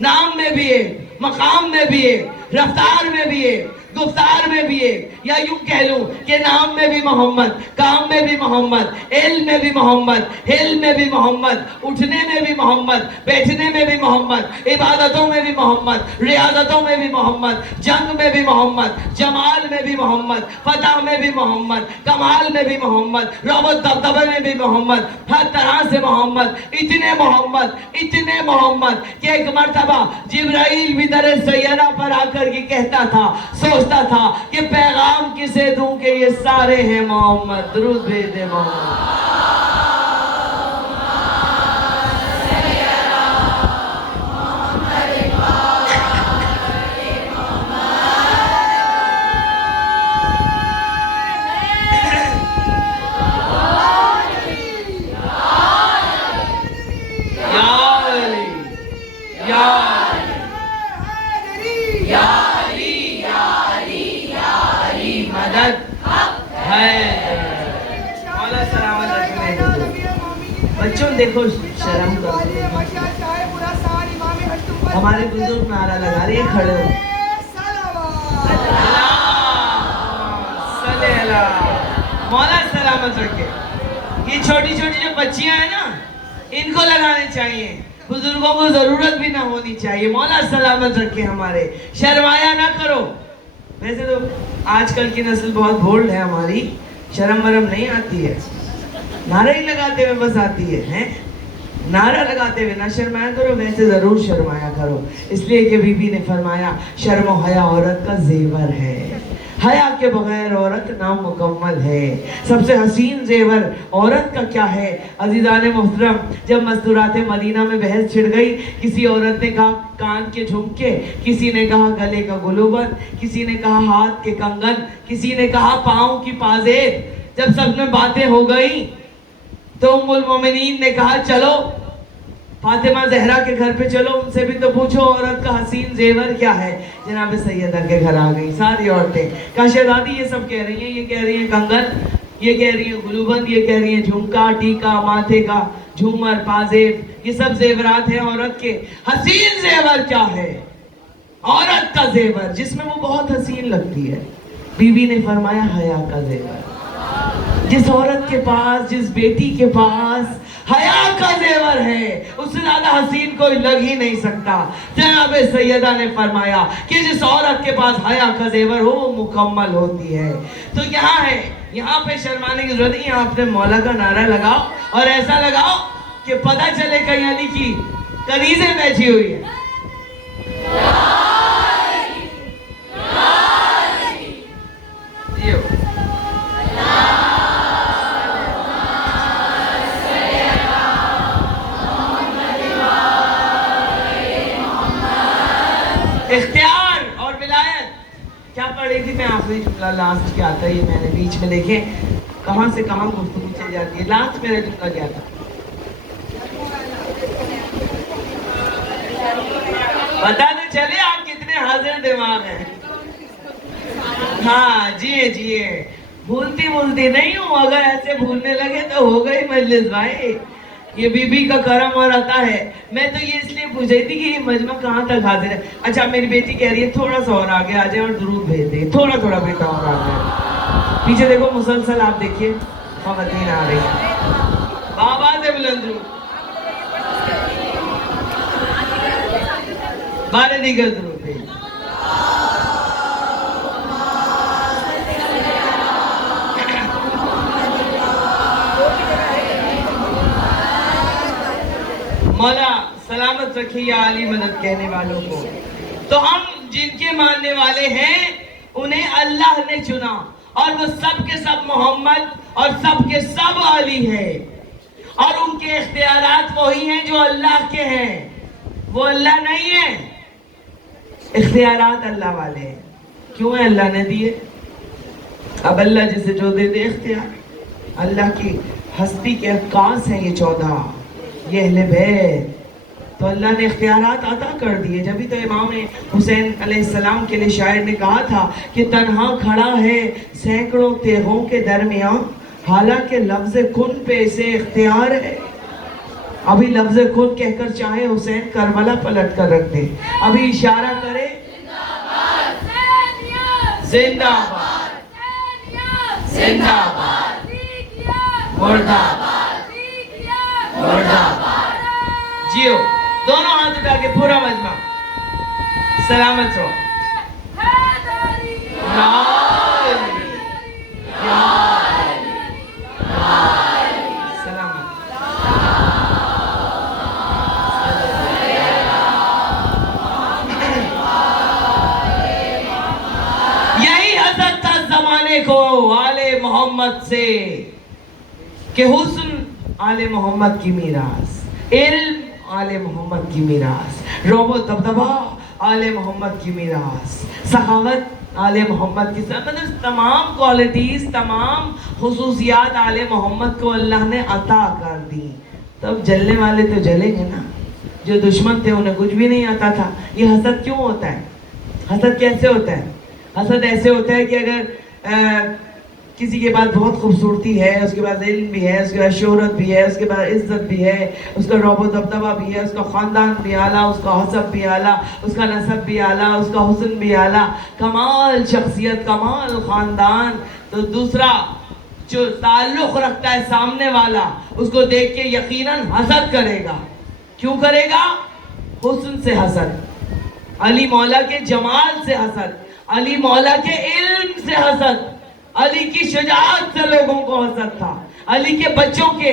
نام میں بھی ایک، مقام میں بھی ایک، رفتار میں بھی ایک، گفتار میں بھی ایک، یا یوں کہہ لوں کہ نام میں بھی محمد، کام میں بھی محمد، علم میں بھی محمد، حلم میں بھی محمد، اٹھنے میں بھی محمد، بیٹھنے میں بھی محمد، عبادتوں میں بھی محمد، ریاضتوں میں بھی محمد، جنگ میں بھی محمد، جمال میں بھی محمد، فتح میں بھی محمد، کمال میں بھی محمد، رعب دبدبے میں بھی محمد، ہر طرح سے محمد، اتنے محمد کہ ایک مرتبہ جبرائیل بھی در سیارہ پر آ کر کے کہتا تھا، سوچتا تھا کہ پیغام کسے دوں کہ یہ سارے ہیں محمد۔ درود بھیج دے محمد۔ بچوں دیکھو شرم کرو، ہمارے بزرگ نعرہ لگا رہے ہیں، کھڑے ہو، مولا سلامت رکھے۔ یہ چھوٹی چھوٹی جو بچیاں ہیں نا، ان کو لگانے چاہیے، بزرگوں کو ضرورت بھی نہ ہونی چاہیے۔ مولا سلامت رکھے ہمارے، شرمایا نہ کرو۔ ویسے تو آج کل کی نسل بہت بولڈ ہے ہماری، شرم ورم نہیں آتی ہے، نعرہ ہی لگاتے ہوئے بس آتی ہے، نعرہ لگاتے ہوئے نہ شرمایا کرو، ویسے ضرور شرمایا کرو، اس لیے کہ بی بی نے فرمایا شرم و حیا عورت کا زیور ہے، حیا کے بغیر عورت نامکمل ہے۔ سب سے حسین زیور عورت کا کیا ہے؟ عزیزان محترم، جب مستورات مدینہ میں بحث چھڑ گئی، کسی عورت نے کہا کان کے جھمکے، کسی نے کہا گلے کا گلوبند، کسی نے کہا ہاتھ کے کنگن، کسی نے کہا پاؤں کی پازیب۔ جب سب میں باتیں ہو گئی تو ام المومنین نے کہا چلو فاطمہ زہرا کے گھر پہ چلو، ان سے بھی تو پوچھو عورت کا حسین زیور کیا ہے۔ جناب سیدہ کے گھر آ گئی ساری عورتیں، کہا شہزادی یہ سب کہہ رہی ہیں، یہ کہہ رہی ہیں کنگن، یہ کہہ رہی ہیں گلوبند، یہ کہہ رہی ہیں جھمکا، ٹیکا، ماتھے کا جھومر، پازیب، یہ سب زیورات ہیں عورت کے۔ حسین زیور کیا ہے؟ عورت کا زیور جس میں وہ بہت حسین لگتی ہے۔ بی بی نے فرمایا حیا کا زیور۔ جس عورت کے پاس، جس بیٹی کے پاس حیا کا زیور ہے، اس سے زیادہ حسین کوئی لگ ہی نہیں سکتا۔ جناب سیدہ نے فرمایا کہ جس عورت کے پاس حیا کا زیور ہو وہ مکمل ہوتی ہے۔ تو یہاں ہے، یہاں پہ شرمانے کی ضرورت نہیں ہے، آپ نے مولا کا نعرہ لگاؤ اور ایسا لگاؤ کہ پتہ چلے کہیں علی کی کنیزیں بیٹھی ہوئی ہیں۔ اختیار اور ولایت کیا پڑھی تھی میں؟ آخری جملہ لاسٹ کیا آتا ہے، یہ میں نے بیچ میں دیکھیں کہاں سے کہاں گفتگو چل جاتی ہے۔ لاسٹ میرا جملہ کیا تھا؟ پتہ نہ چلے آپ کتنے حاضر دماغ ہیں۔ ہاں جیے جیے، بھولتی نہیں ہوں، اگر ایسے بھولنے لگے تو ہو گئی مجلس بھائی۔ یہ بی بی کا کرم اور عطا ہے۔ میں تو یہ اس لیے پوچھ رہی تھی کہ یہ مجمع کہاں تک حاضر ہے۔ اچھا میری بیٹی کہہ رہی ہے تھوڑا سا اور آگے آ جائے اور درود بھیج دیں، تھوڑا بیٹا اور آ جائے۔ پیچھے دیکھو مسلسل آپ دیکھیے خواتین آ رہی ہیں، بابا سے بلند درود، بارے دیگر درود بھیج۔ مولا سلامت رکھے یا علی مدد کہنے والوں کو۔ تو ہم جن کے ماننے والے ہیں انہیں اللہ نے چنا، اور وہ سب کے سب محمد اور سب کے سب علی ہیں، اور ان کے اختیارات وہی ہیں جو اللہ کے ہیں، وہ اللہ نہیں ہیں، اختیارات اللہ والے ہیں۔ کیوں ہے اللہ نے دیے؟ اب اللہ جسے جو دے دے اختیار، اللہ کی ہستی کے عکاس ہیں یہ 14، یہ اہل بیت، تو اللہ نے اختیارات عطا کر دیے۔ جبھی تو امام حسین علیہ السلام کے لیے شاعر نے کہا تھا کہ تنہا کھڑا ہے سینکڑوں تیغوں کے درمیان، حالانکہ لفظ کن پہ اسے اختیار ہے۔ ابھی لفظ کن کہہ کر چاہے حسین کربلا پلٹ کر رکھ دے، ابھی اشارہ کرے زندہ باد، زندہ باد، مردہ باد، مردہ باد، جیو۔ دونوں ہاتھ اٹھا کے پورا مجمع سلامت رہو۔ سلامت۔ یہی حسد تھا زمانے کو آل محمد سے کہ حسن آل محمد کی میراث، علم آل محمد کی میراث، رعب و دبدبہ آل محمد کی میراث، سخاوت آل محمد کی، مطلب تمام کوالٹیز، تمام خصوصیات آل محمد کو اللہ نے عطا کر دی۔ تب جلنے والے تو جلیں گے نا، جو دشمن تھے انہیں کچھ بھی نہیں آتا تھا۔ یہ حسد کیوں ہوتا ہے؟ حسد کیسے ہوتا ہے؟ حسد ایسے ہوتا ہے کہ اگر کسی کے پاس بہت خوبصورتی ہے، اس کے پاس علم بھی ہے، اس کے پاس شہرت بھی ہے، اس کے پاس عزت بھی ہے، اس کا رعب و دبدبہ بھی ہے، اس کا خاندان بھی اعلیٰ، اس کا حسب بھی اعلیٰ، اس کا نسب بھی اعلیٰ، اس کا حسن بھی اعلیٰ، کمال شخصیت، کمال خاندان، تو دوسرا جو تعلق رکھتا ہے سامنے والا اس کو دیکھ کے یقیناً حسد کرے گا۔ کیوں کرے گا؟ حسن سے حسد، علی مولا کے جمال سے حسد، علی مولا کے علم سے حسد، علی کی شجاعت سے لوگوں کو حسد تھا، علی کے بچوں کے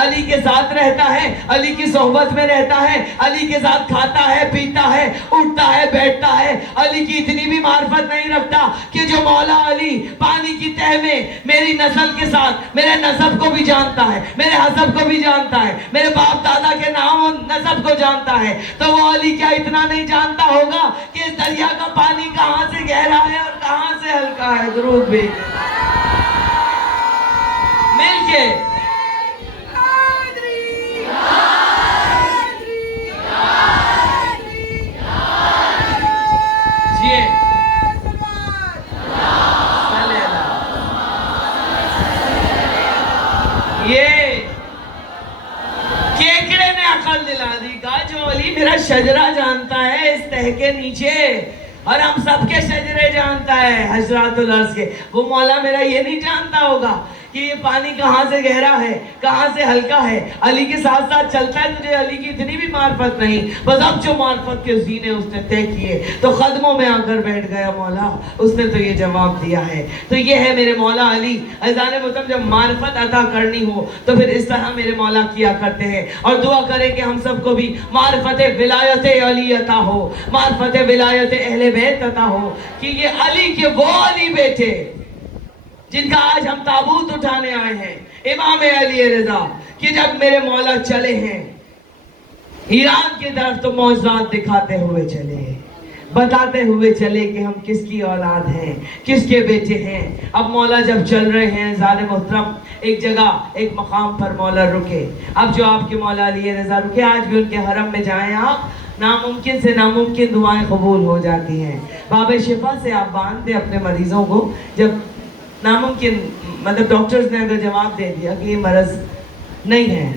علی کے ساتھ رہتا ہے، علی کی صحبت میں رہتا ہے، علی کے ساتھ کھاتا ہے، پیتا ہے، اٹھتا ہے، بیٹھتا ہے، علی کی اتنی بھی معرفت نہیں رکھتا کہ جو مولا علی پانی کی تہ میں میری نسل کے ساتھ میرے نسب کو بھی جانتا ہے، میرے حسب کو بھی جانتا ہے، میرے باپ دادا کے نام و نسب کو جانتا ہے، تو وہ علی کیا اتنا نہیں جانتا ہوگا کہ اس دریا کا پانی کہاں سے گہرا ہے اور کہاں سے ہلکا ہے؟ درود بھی مل کے یہ کیکڑے نے عقل دلا دی، کہا جو علی میرا شجرہ جانتا ہے اس تہ کے نیچے، اور ہم سب کے شجرے جانتا ہے حشرات الارض کے، وہ مولا میرا یہ نہیں جانتا ہوگا کہ یہ پانی کہاں سے گہرا ہے، کہاں سے ہلکا ہے؟ علی کے ساتھ ساتھ چلتا ہے، تجھے علی کی اتنی بھی معرفت نہیں، بس اب جو معرفت کے زینے اس نے طے کیے تو قدموں میں آ کر بیٹھ گیا مولا، اس نے تو یہ جواب دیا ہے۔ تو یہ ہے میرے مولا علی۔ عزیزان محترم، جب معرفت عطا کرنی ہو تو پھر اس طرح میرے مولا کیا کرتے ہیں، اور دعا کریں کہ ہم سب کو بھی معرفت ولایت علی عطا ہو، معرفت ولایت اہل بیت عطا ہو، کہ یہ علی کے وہ علی بیٹے جن کا آج ہم تابوت اٹھانے آئے ہیں، امام علی رضا، کہ جب میرے مولا چلے ہیں ایران کی طرف تو معجزات دکھاتے ہوئے چلے، بتاتے ہوئے چلے کہ ہم کس کی اولاد ہیں، کس کے بیٹے ہیں۔ اب مولا جب چل رہے ہیں ذات محترم، ایک جگہ ایک مقام پر مولا رکے۔ اب جو آپ کے مولا علی رضا رکے، آج بھی ان کے حرم میں جائیں آپ، ناممکن سے ناممکن دعائیں قبول ہو جاتی ہیں۔ باب شفا سے آپ باندھ دیں اپنے مریضوں کو، جب ناممکن مطلب ڈاکٹرز نے اگر جواب دے دیا کہ یہ مرض نہیں ہے،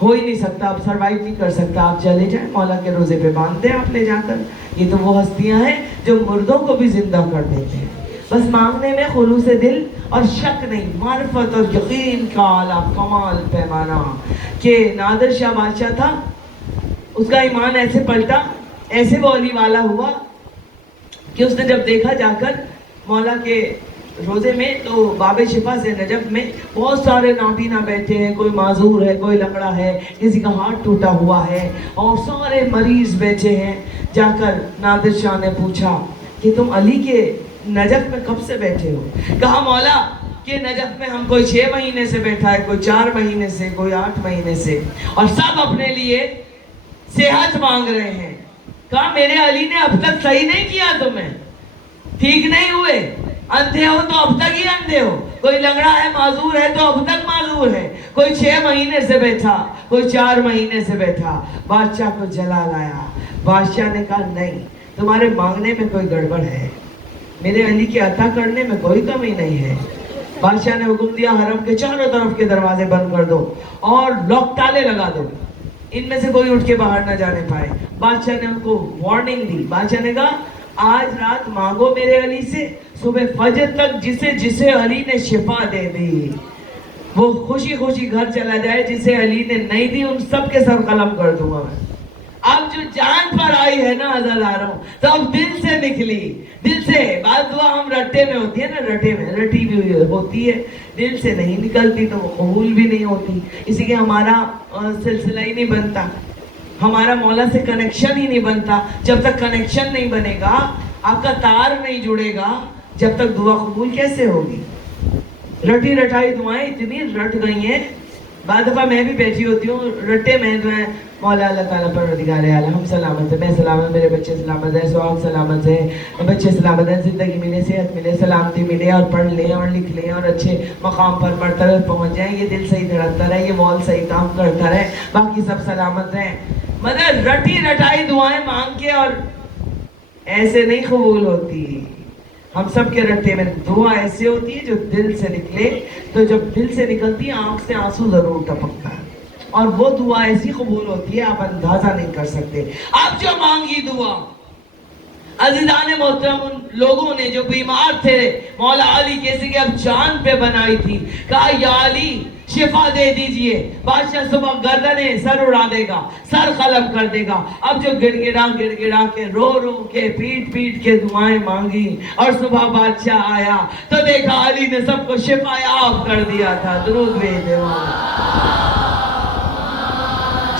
ہو ہی نہیں سکتا، آپ سروائیو نہیں کر سکتا، آپ چلے جائیں، مولا کے روزے پہ باندھ دیں آپ لے جا کر۔ یہ تو وہ ہستیاں ہیں جو مردوں کو بھی زندہ کر دیتے ہیں، بس مانگنے میں خلوص دل اور شک نہیں، معرفت اور یقین کا اعلیٰ کمال پیمانہ۔ کہ نادر شاہ بادشاہ تھا، اس کا ایمان ایسے پلٹا، ایسے وہ علی والا ہوا کہ اس نے جب دیکھا جا کر مولا کے روزے میں تو باب شفا سے نجف میں بہت سارے نابینا بیٹھے ہیں، کوئی معذور ہے، کوئی لنگڑا ہے، کسی کا ہاتھ ٹوٹا ہوا ہے، اور سارے مریض بیٹھے ہیں۔ جا کر نادر شاہ نے پوچھا کہ تم علی کے نجف میں کب سے بیٹھے ہو؟ کہا مولا کہ نجف میں ہم کوئی 6 مہینے سے بیٹھا ہے، کوئی 4 مہینے سے، کوئی 8 مہینے سے، اور سب اپنے لیے صحت مانگ رہے ہیں۔ کہا میرے علی نے اب تک صحیح نہیں کیا، تمہیں ٹھیک نہیں ہوئے، اندھے ہو تو اب تک ہی اندھے ہو، کوئی لنگڑا ہے معذور ہے تو اب تک معذور ہے، کوئی 6 مہینے سے بیٹھا، کوئی 4 مہینے سے بیٹھا۔ بادشاہ کو جلال آیا، بادشاہ نے کہا نہیں، تمہارے مانگنے میں کوئی گڑبڑ ہے، میرے علی کے عطا کرنے میں کوئی کمی نہیں ہے۔ بادشاہ نے حکم دیا حرم کے چاروں طرف کے دروازے بند کر دو اور لاک تالے لگا دو، ان میں سے کوئی اٹھ کے باہر نہ جانے پائے۔ بادشاہ نے ان کو وارننگ دی، بادشاہ نے کہا آج رات مانگو میرے علی سے، صبح فجر تک جسے جسے علی نے شفا دے دی وہ خوشی خوشی گھر چلا جائے، جسے علی نے نہیں دی ان سب کے سر قلم کر دوں گا میں۔ اب جو جان پر آئی ہے نا عزیزانو، تو اب دل سے نکلی، دل سے۔ بعض دعا ہم رٹے میں ہوتی ہے نا، رٹے میں رٹی بھی ہوتی ہے، دل سے نہیں نکلتی تو وہ قبول بھی نہیں ہوتی، اسی لیے ہمارا سلسلہ ہی نہیں بنتا، ہمارا مولا سے کنیکشن ہی نہیں بنتا۔ جب تک کنیکشن نہیں بنے گا، آپ کا تار نہیں جڑے گا، جب تک دعا قبول کیسے ہوگی؟ رٹی رٹائی دعائیں اتنی رٹ گئی ہیں، بعد دفعہ میں بھی بیٹھی ہوتی ہوں، رٹے میں دعائیں، مولا اللہ تعالیٰ پروردگار عالم ہم سلامت ہیں، میں سلامت، میرے بچے سلامت ہیں، سہاگ سلامت ہے، بچے سلامت ہیں، زندگی ملے، صحت ملے، سلامتی ملے، اور پڑھ لیں اور لکھ لیں اور اچھے مقام پر مرتبہ پہنچ جائیں، یہ دل صحیح دھڑکتا رہے، یہ مول صحیح کام کرتا رہے، باقی سب سلامت رہیں۔ مگر رٹی رٹائی دعائیں مانگ کے اور ایسے نہیں قبول ہوتی۔ ہم سب کے رٹے میں دعا ایسے ہوتی ہے جو دل سے نکلے، تو جب دل سے نکلتی ہے آنکھ سے آنسو ضرور ٹپکتا ہے، اور وہ دعا ایسی قبول ہوتی ہے آپ اندازہ نہیں کر سکتے۔ آپ جو مانگی دعا، عزیزان محترم، ان لوگوں نے جو بیمار تھے، مولا علی کیسے کہ اب جان پہ بنائی تھی، کہا یا علی شفا دے دیجئے. بادشاہ صبح گردنیں سر اڑا دے گا, سر قلم کر دے گا. اب جو گڑ گڑا کے رو کے پیٹ کے دعائیں مانگی اور صبح بادشاہ آیا تو دیکھا علی نے سب کو شفا یاب کر دیا تھا. درود بھیجے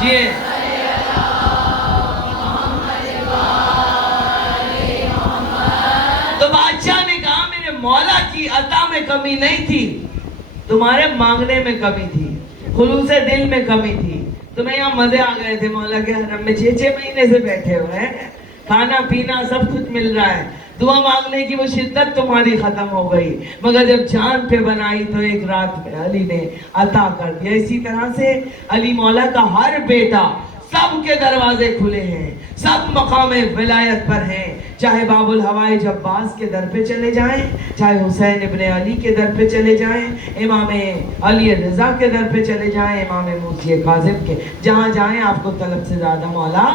جی. تو بادشاہ نے کہا میرے مولا کی عطا میں کمی نہیں تھی, تمہارے مانگنے میں کمی تھی, خلوص دل میں کمی تھی. تمہیں یہاں مزے آ گئے تھے مولا کے حرم میں, 6 مہینے سے بیٹھے ہوئے ہیں, کھانا پینا سب کچھ مل رہا ہے, دعا مانگنے کی وہ شدت تمہاری ختم ہو گئی, مگر جب جان پہ بنائی تو ایک رات میں علی نے عطا کر دیا. اسی طرح سے علی مولا کا ہر بیٹا, سب کے دروازے کھلے ہیں, سب مقام ولایت پر ہیں. چاہے باب الحوائج عباس کے در پہ چلے جائیں, چاہے حسین ابن علی کے در پہ چلے جائیں, امام علی رضا کے در پہ چلے جائیں, امام موسی کاظم کے, جہاں جائیں آپ کو طلب سے زیادہ مولا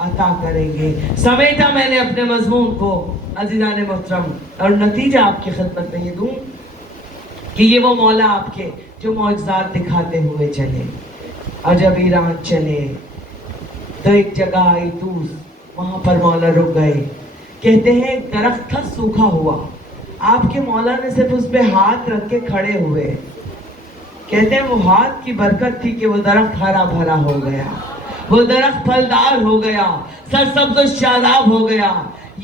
عطا کریں گے. سمیٹا میں نے اپنے مضمون کو عزیزان محترم, اور نتیجہ آپ کی خدمت میں یہ دوں کہ یہ وہ مولا آپ کے جو معجزات دکھاتے ہوئے چلے. اور جب ایران چلے تو ایک جگہ آئی توس, وہاں پر مولا رک گئے. کہتے ہیں ایک درخت تھا سوکھا ہوا, آپ کے مولا نے صرف اس پہ ہاتھ رکھ کے کھڑے ہوئے. کہتے ہیں وہ ہاتھ کی برکت تھی کہ وہ درخت ہرا بھرا ہو گیا, وہ درخت پھلدار ہو گیا, سرسبز و شاداب ہو گیا.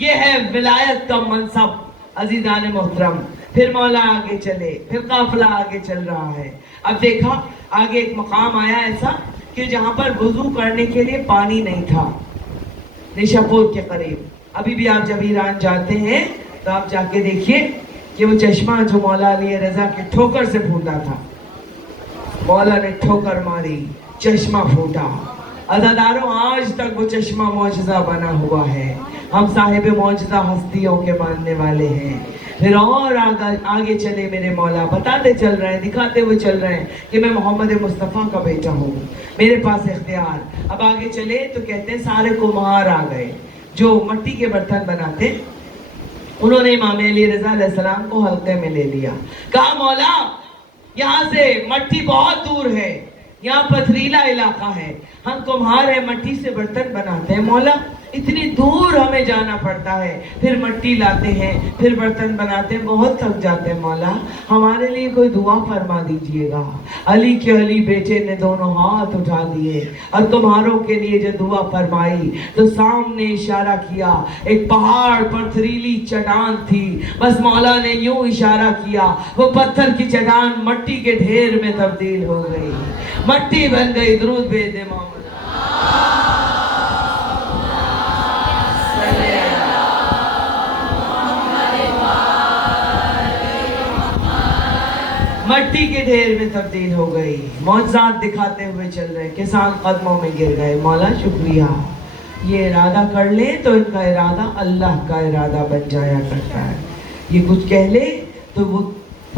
یہ ہے ولایت کا منصب عزیزان محترم. پھر مولا آگے چلے, پھر قافلہ آگے چل رہا ہے. اب دیکھا آگے ایک مقام آیا ایسا کہ جہاں پر وضو کرنے کے لیے پانی نہیں تھا, نشاپور کے قریب. ابھی بھی آپ جب ایران جاتے ہیں تو آپ جا کے دیکھیے کہ وہ چشمہ جو مولا علی رضا کے ٹھوکر سے پھوٹا تھا, مولا نے ٹھوکر ماری, چشمہ پھوٹا. عزاداروں آج تک وہ چشمہ معجزہ بنا ہوا ہے. ہم صاحب معجزہ ہستیوں کے ماننے والے ہیں. پھر اور آگے چلے میرے مولا, بتاتے چل رہے ہیں, دکھاتے ہوئے چل رہے ہیں کہ میں محمد مصطفیٰ کا بیٹا ہوں, میرے پاس اختیار. اب آگے چلے تو کہتے ہیں سارے کمہار آ گئے جو مٹی کے برتن بناتے, انہوں نے امام علی رضا علیہ السلام کو حلقے میں لے لیا. کہا مولا یہاں سے مٹی بہت دور ہے, یہاں پتھریلا علاقہ ہے, ہم کمہار ہیں, مٹی سے برتن بناتے ہیں. مولا اتنی دور ہمیں جانا پڑتا ہے, پھر مٹی لاتے ہیں, پھر برتن بناتے ہیں, بہت تھک جاتے ہیں. مولا ہمارے لیے کوئی دعا فرما دیجئے گا. علی کے علی بیٹے نے دونوں ہاتھ اٹھا دیے اور تمہاروں کے لیے جو دعا فرمائی تو سامنے اشارہ کیا, ایک پہاڑ پتھریلی چٹان تھی, بس مولا نے یوں اشارہ کیا, وہ پتھر کی چٹان مٹی کے ڈھیر میں تبدیل ہو گئی, مٹی بن گئی. درود بھیج دے محمد. مٹی کے ڈھیر میں تبدیل ہو گئی. معجزات دکھاتے ہوئے چل رہے, کسان قدموں میں گر گئے. مولا شکریہ, یہ ارادہ کر لے تو ان کا ارادہ اللہ کا ارادہ بن جایا کرتا ہے. یہ کچھ کہہ لے تو وہ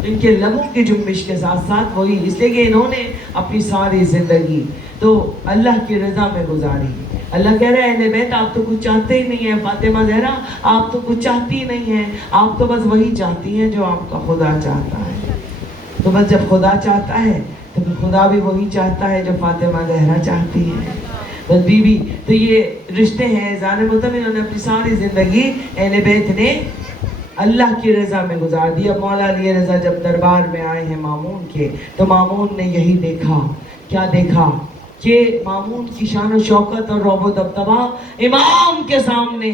ان کے لبوں کی جنبش کے ساتھ ساتھ وہی, اس لیے کہ انہوں نے اپنی ساری زندگی تو اللہ کی رضا میں گزاری. اللہ کہہ رہے ہیں اہل بیت آپ تو کچھ چاہتے ہی نہیں ہیں, فاطمہ زہرا آپ تو کچھ چاہتی نہیں ہیں, آپ تو بس وہی چاہتی ہیں جو آپ کا خدا چاہتا ہے. تو بس جب خدا چاہتا ہے تو پھر خدا بھی وہی چاہتا ہے جو فاطمہ زہرا چاہتی ہے. بس بیوی تو یہ رشتے ہیں زان مطلب, انہوں نے اپنی ساری زندگی اہل بیت نے اللہ کی رضا میں گزار دی. اب مولا علی رضا جب دربار میں آئے ہیں مامون کے, تو مامون نے یہی دیکھا. کیا دیکھا کہ مامون کی شان و شوکت اور رعب و دبدبہ امام کے سامنے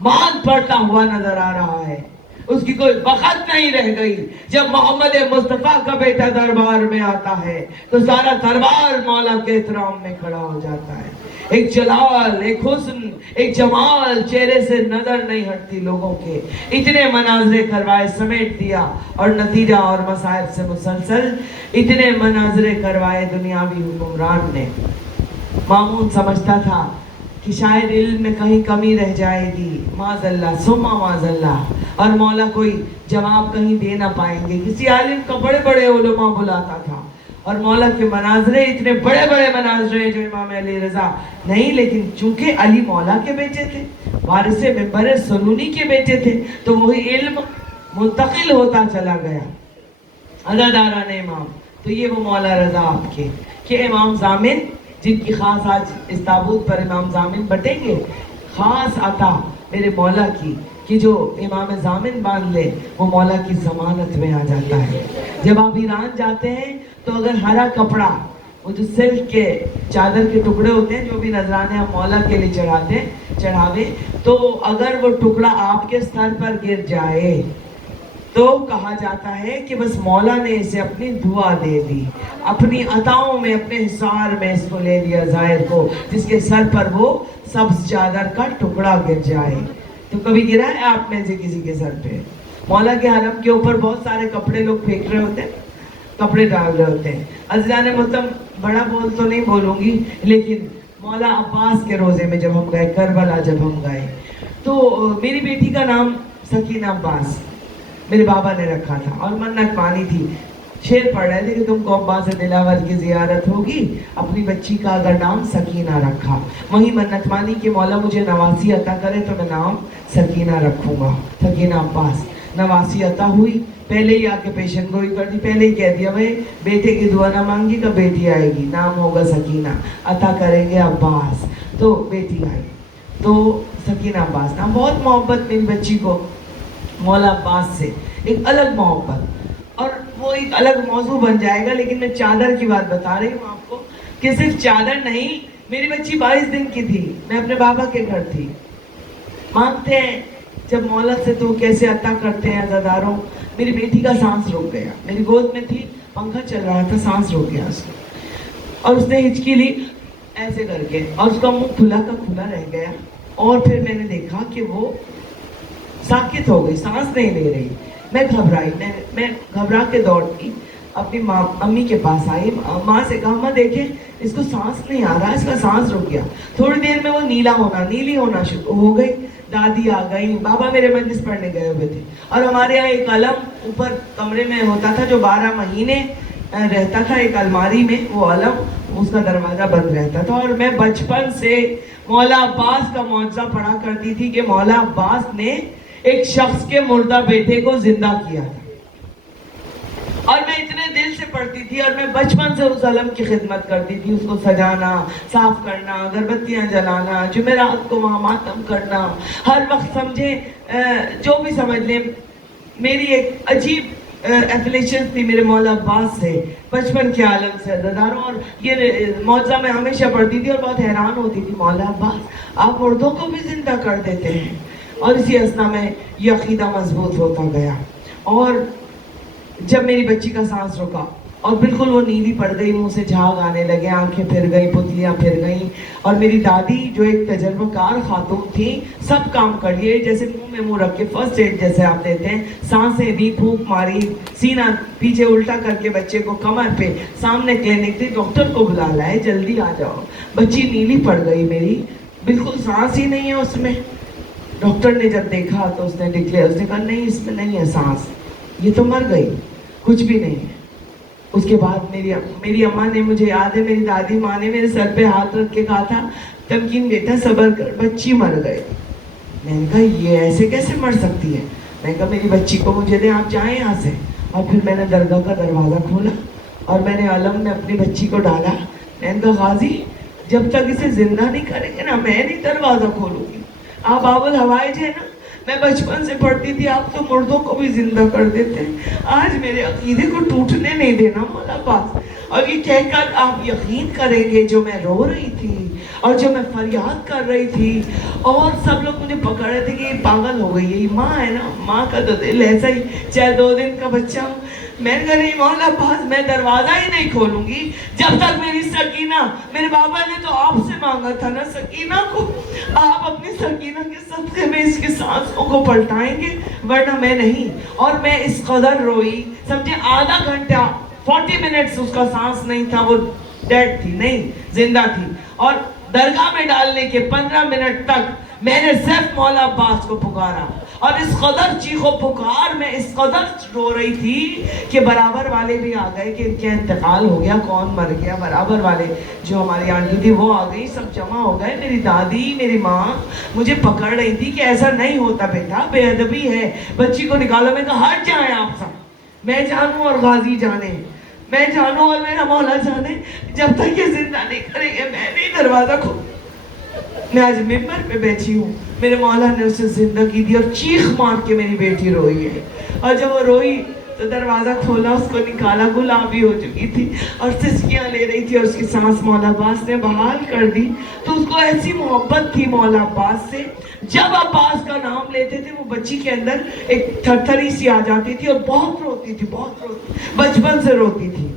ماند پڑتا ہوا نظر آ رہا ہے. اس کی کوئی وقت نہیں رہ گئی. جب محمد مصطفیٰ کا بیٹا دربار میں آتا ہے تو سارا دربار مولا کے احترام میں کھڑا ہو جاتا ہے. ایک جلال, ایک حسن, ایک جمال چہرے سے نظر نہیں ہٹتی لوگوں کے. اتنے مناظرے کروائے, سمیٹ دیا, اور نتیجہ اور مصائب سے مسلسل اتنے مناظرے کروائے دنیاوی حکمران نے. مامون سمجھتا تھا کہ شاید علم میں کہیں کمی رہ جائے گی, معاذ اللہ ثم معاذ اللہ, اور مولا کوئی جواب کہیں دے نہ پائیں گے. کسی عالم کا بڑے بڑے علماء بلاتا تھا, اور مولا کے مناظرے اتنے بڑے بڑے مناظرے جو امام علی رضا نہیں, لیکن چونکہ علی مولا کے بیٹے تھے, وارث منبر سنونی کے بیٹے تھے, تو وہی علم منتقل ہوتا چلا گیا. عزاداران امام تو یہ وہ مولا رضا آپ کے کہ امام ضامن جن کی خاص آج اس تابوت پر امام ضامن بٹیں گے، خاص عطا میرے مولا کی کہ جو امام ضامن باندھ لے وہ مولا کی ضمانت میں آ جاتا ہے۔ جب آپ ایران جاتے ہیں تو اگر ہرا کپڑا، وہ جو سلک کے چادر کے ٹکڑے ہوتے ہیں جو بھی نذرانے ہم مولا کے لیے چڑھاتے ہیں چڑھاوے، تو اگر وہ ٹکڑا آپ کے سر پر گر جائے تو کہا جاتا ہے کہ بس مولا نے اسے اپنی دعا دے دی، اپنی عطاؤں میں، اپنے حصار میں اس کو لے لیا زائر کو، جس کے سر پر وہ سبز چادر کا ٹکڑا گر جائے۔ تو کبھی گرا ہے آپ میں سے کسی کے سر پہ؟ مولا کے حرم کے اوپر بہت سارے کپڑے لوگ پھینک رہے ہوتے ہیں، کپڑے ڈال رہے ہوتے ہیں۔ عزیزان محترم، بڑا بول تو نہیں بولوں گی، لیکن مولا عباس کے روزے میں جب ہم گئے، کربلا جب ہم گئے، تو میری بیٹی کا نام سکینہ عباس میرے بابا نے رکھا تھا، اور منت مانی تھی، شعر پڑھ رہے تھے کہ تم کو عباس دلاور کی زیارت ہوگی، اپنی بچی کا اگر نام سکینہ رکھا، وہی منت مانی کہ مولا مجھے نواسی عطا کرے تو میں نام سکینہ رکھوں گا، سکینہ عباس۔ نواسی عطا ہوئی، پہلے ہی آ کے پیشن گوئی کر دی، پہلے ہی کہہ دیا بھائی بیٹے کی دعا نہ مانگی تو بیٹی آئے گی، نام ہوگا سکینہ، عطا کریں گے عباس، تو بیٹی آئی تو سکینہ عباس نام۔ بہت محبت میری بچی کو مولا عباس سے، ایک الگ محبت، اور وہ ایک الگ موضوع بن جائے گا، لیکن میں چادر کی بات بتا رہی ہوں آپ کو کہ صرف چادر نہیں، میری بچی 22 دن کی تھی، میں اپنے بابا کے گھر تھی۔ مانگتے ہیں جب مولا سے تو کیسے عطا کرتے ہیں عزاداروں، میری بیٹی کا سانس رک گیا، میری گود میں تھی، پنکھا چل رہا تھا، سانس رک گیا اس کو، اور اس نے ہچکی لی ایسے کر کے، اور اس کا منہ کھلا کا کھلا رہ گیا، اور پھر میں نے دیکھا کہ وہ ساکت ہو گئی، سانس نہیں لے رہی۔ میں گھبرائی، میں گھبرا کے دوڑتی اپنی امی کے پاس آئی، ماں سے کہا ماں دیکھیں اس کو سانس نہیں آ رہا، اس کا سانس رک گیا۔ تھوڑی دیر میں وہ نیلی ہونا شروع ہو گئی، دادی آ گئی، بابا میرے مجلس پڑھنے گئے ہوئے تھے، اور ہمارے یہاں ایک علم اوپر کمرے میں ہوتا تھا جو 12 مہینے رہتا تھا ایک الماری میں، وہ علم اس کا دروازہ بند رہتا تھا، اور میں بچپن سے مولا عباس کا معجزہ پڑھا کرتی تھی کہ مولا عباس نے ایک شخص کے مردہ بیٹے کو زندہ کیا، اور میں اتنے دل سے پڑھتی تھی، اور میں بچپن سے اس علم کی خدمت کرتی تھی، اس کو سجانا، صاف کرنا، اگربتیاں جلانا، جمعرات کو وہاں ماتم کرنا، ہر وقت سمجھے جو بھی سمجھ لیں، میری ایک عجیب ایفیلیشن تھی میرے مولا عباس سے، بچپن کے عالم سے عزاداروں، اور یہ معجزہ میں ہمیشہ پڑھتی تھی اور بہت حیران ہوتی تھی، مولا عباس آپ مردوں کو بھی زندہ کر دیتے ہیں، اور اسی اثنا میں یہ عقیدہ مضبوط ہوتا گیا، اور جب میری بچی کا سانس رکا اور بالکل وہ نیلی پڑ گئی، منہ سے جھاگ آنے لگے، آنکھیں پھر گئی، پتلیاں پھر گئیں، اور میری دادی جو ایک تجربہ کار خاتون تھی، سب کام کر لیے، جیسے منہ میں منہ رکھ کے فرسٹ ایڈ جیسے آپ دیتے ہیں، سانسیں دی، پھونک ماری، سینہ پیچھے الٹا کر کے بچے کو کمر پہ، سامنے کلینک تھی، ڈاکٹر کو بلا لائے، جلدی آ جاؤ، بچی نیلی پڑ گئی میری، بالکل سانس ہی نہیں ہے اس میں۔ ڈاکٹر نے جب دیکھا تو اس نے ڈکلیئر، اس نے کہا نہیں اس میں نہیں ہے سانس، یہ تو مر گئی، کچھ بھی نہیں ہے۔ اس کے بعد میری اماں نے، مجھے یاد ہے میری دادی ماں نے میرے سر پہ ہاتھ رکھ کے کہا تھا تمکین بیٹا صبر کر، بچی مر گئے۔ میں نے کہا یہ ایسے کیسے مر سکتی ہے؟ میں نے کہا میری بچی کو مجھے دیں، آپ جائیں یہاں سے۔ اور پھر میں نے درگاہ کا دروازہ کھولا اور میں نے علم میں اپنی بچی کو ڈالا، میں نے کہا غازی جب تک اسے زندہ نہیں کریں گے نا میں نہیں دروازہ کھولوں گی، آپ آب الہوائج ہے نا، میں بچپن سے پڑھتی تھی آپ تو مردوں کو بھی زندہ کر دیتے ہیں، آج میرے عقیدے کو ٹوٹنے نہیں دینا مولا عباس۔ اور یہ کہہ کر آپ یقین کریں گے جو میں رو رہی تھی اور جو میں فریاد کر رہی تھی، اور سب لوگ مجھے پکڑ رہے تھے کہ یہ پاگل ہو گئی ہے، یہ ماں ہے نا، ماں کا تو دل ایسا ہی، چاہے 2 دن کا بچہ ہو۔ میں نے کہا نہیں مولا عباس میں دروازہ ہی نہیں کھولوں گی جب تک میری سکینہ، میرے بابا نے تو آپ سے مانگا تھا نا سکینہ کو، آپ اپنی سکینہ کے صدقے میں اس کی سانسوں کو پلٹائیں گے، ورنہ میں نہیں۔ اور میں اس قدر روئی، سمجھے آدھا گھنٹہ 40 منٹس اس کا سانس نہیں تھا، وہ ڈیڈ تھی، نہیں زندہ تھی، اور درگاہ میں ڈالنے کے 15 منٹ تک میں نے صرف مولا عباس کو پکارا، اور اس قدر چیخ و پکار میں اس قدر رو رہی تھی کہ برابر والے بھی آ گئے کہ ان کے انتقال ہو گیا، کون مر گیا، برابر والے جو ہماری آنٹی تھی وہ آ گئی، سب جمع ہو گئے، میری دادی میری ماں مجھے پکڑ رہی تھی کہ ایسا نہیں ہوتا بیٹا، بے ادبی ہے، بچی کو نکالو۔ میں کہا ہٹ جائیں آپ سب، میں جانوں اور غازی جانے۔ میں جانوں اور میرا مولا جانے، جب تک یہ زندہ نہیں کریں گے میں نہیں دروازہ کھول. میں آج ممبر پہ بیٹھی ہوں، میرے مولا نے اسے زندگی دی اور چیخ مار کے میری بیٹی روئی ہے. اور جب وہ روئی تو دروازہ کھولا، اس کو نکالا، گلابی ہو چکی تھی اور سسکیاں لے رہی تھی اور اس کی سانس مولا عباس نے بحال کر دی. تو اس کو ایسی محبت تھی مولا عباس سے، جب عباس کا نام لیتے تھے وہ بچی کے اندر ایک تھر تھری سی آ جاتی تھی اور بہت روتی تھی، بہت روتی، بچپن سے روتی تھی.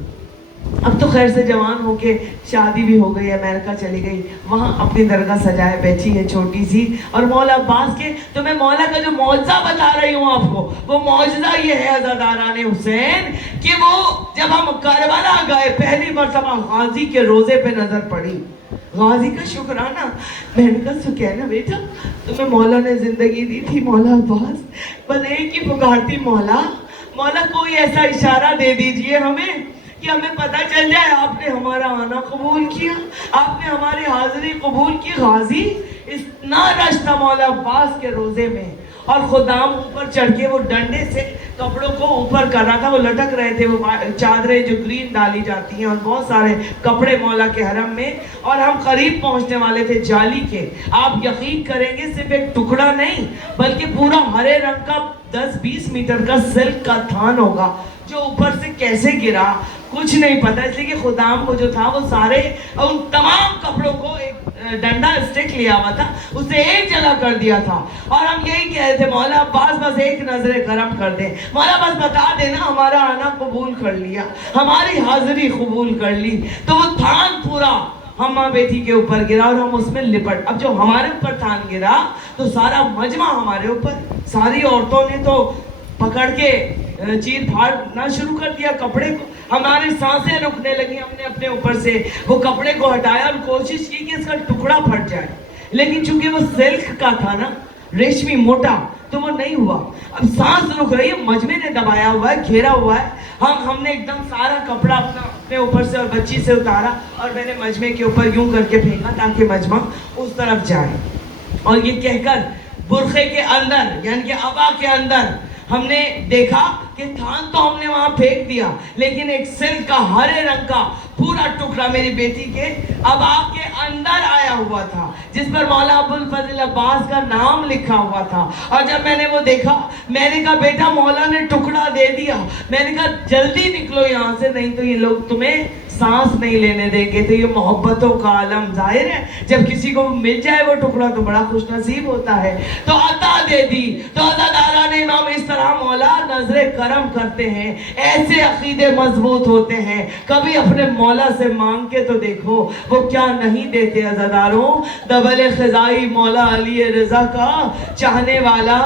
اب تو خیر سے جوان ہو کے شادی بھی ہو گئی، امریکہ چلی گئی، وہاں اپنی درگاہ سجائے بیٹھی ہے چھوٹی سی. اور مولا عباس کے تو میں مولا کا جو معجزہ بتا رہی ہوں آپ کو، وہ معجزہ یہ ہے عزاداران حسین کہ وہ جب ہم کربلا گئے پہلی مرتبہ غازی کے روزے پہ نظر پڑی، غازی کا شکرانہ. میں نے کہا سکینہ بیٹا تمہیں مولا نے زندگی دی تھی مولا عباس، بس ایک ہی پکارتی مولا، مولا کوئی ایسا اشارہ دے دیجئے ہمیں کہ ہمیں پتہ چل جائے آپ نے ہمارا آنا قبول کیا، آپ نے ہماری حاضری قبول کی. غازی اتنا رش تھا مولا عباس کے روزے میں، اور خدام اوپر چڑھ کے وہ ڈنڈے سے کپڑوں کو اوپر کر رہا تھا، وہ لٹک رہے تھے، وہ چادریں جو گرین ڈالی جاتی ہیں اور بہت سارے کپڑے مولا کے حرم میں. اور ہم قریب پہنچنے والے تھے جالی کے. آپ یقین کریں گے صرف ایک ٹکڑا نہیں بلکہ پورا ہرے رنگ کا 10-20 میٹر کا سلک کا تھان ہوگا جو اوپر سے کیسے گرا کچھ نہیں پتا، اس لیے کہ خدام کو جو تھا وہ سارے ان تمام کپڑوں کو ایک ڈنڈا اسٹک لیا ہوا تھا، اسے ایک جگہ کر دیا تھا. اور ہم یہی کہہ رہے تھے مولا عباس بس ایک نظر کرم کر دے، مولا بس بتا دینا ہمارا آنا قبول کر لیا، ہماری حاضری قبول کر لی. تو وہ تھان پورا ہم ماں بیٹی کے اوپر گرا اور ہم اس میں لپٹ. اب جو ہمارے اوپر تھان گرا تو سارا مجمع ہمارے اوپر، ساری عورتوں نے تو پکڑ کے چیر پھاڑنا شروع کر دیا کپڑے کو، ہماری سانسیں رکنے لگی. ہم نے اپنے اوپر سے وہ کپڑے کو ہٹایا اور کوشش کی کہ اس کا ٹکڑا پھٹ جائے، لیکن چونکہ وہ سلک کا تھا نا، ریشمی موٹا، تو وہ نہیں ہوا. اب سانس رک رہی ہے، مجمع نے دبایا ہوا ہے، گھیرا ہوا ہے. ہم نے ایک دم سارا کپڑا اپنے اوپر سے اور بچی سے اتارا اور میں نے مجمع کے اوپر یوں کر کے پھینکا تاکہ مجمع اس طرف جائے. اور یہ کہہ کر برقعے کے اندر یعنی کہ عبا کے اندر ہم نے دیکھا کہ تھان تو ہم نے وہاں پھینک دیا، لیکن ایک سلک کا ہرے رنگ کا پورا ٹکڑا میری بیٹی کے عبا کے اندر آیا ہوا تھا جس پر مولا ابوالفضل عباس کا نام لکھا ہوا تھا. اور جب میں نے وہ دیکھا میں نے کہا بیٹا مولا نے ٹکڑا دے دیا. میں نے کہا جلدی نکلو یہاں سے نہیں تو یہ لوگ تمہیں سانس نہیں لینے دیں گے. تو یہ محبتوں کا عالم ظاہر ہے، جب کسی کو مل جائے وہ ٹکڑا تو بڑا خوش نصیب ہوتا ہے. تو عطا دے دی. تو عزاداران امام اس طرح مولا نظر کرم کرتے ہیں، ایسے عقیدے مضبوط ہوتے ہیں. کبھی اپنے مولا سے مانگ کے تو دیکھو وہ کیا نہیں دیتے. عزاداروں دبل خزائی مولا علی رضا کا چاہنے والا،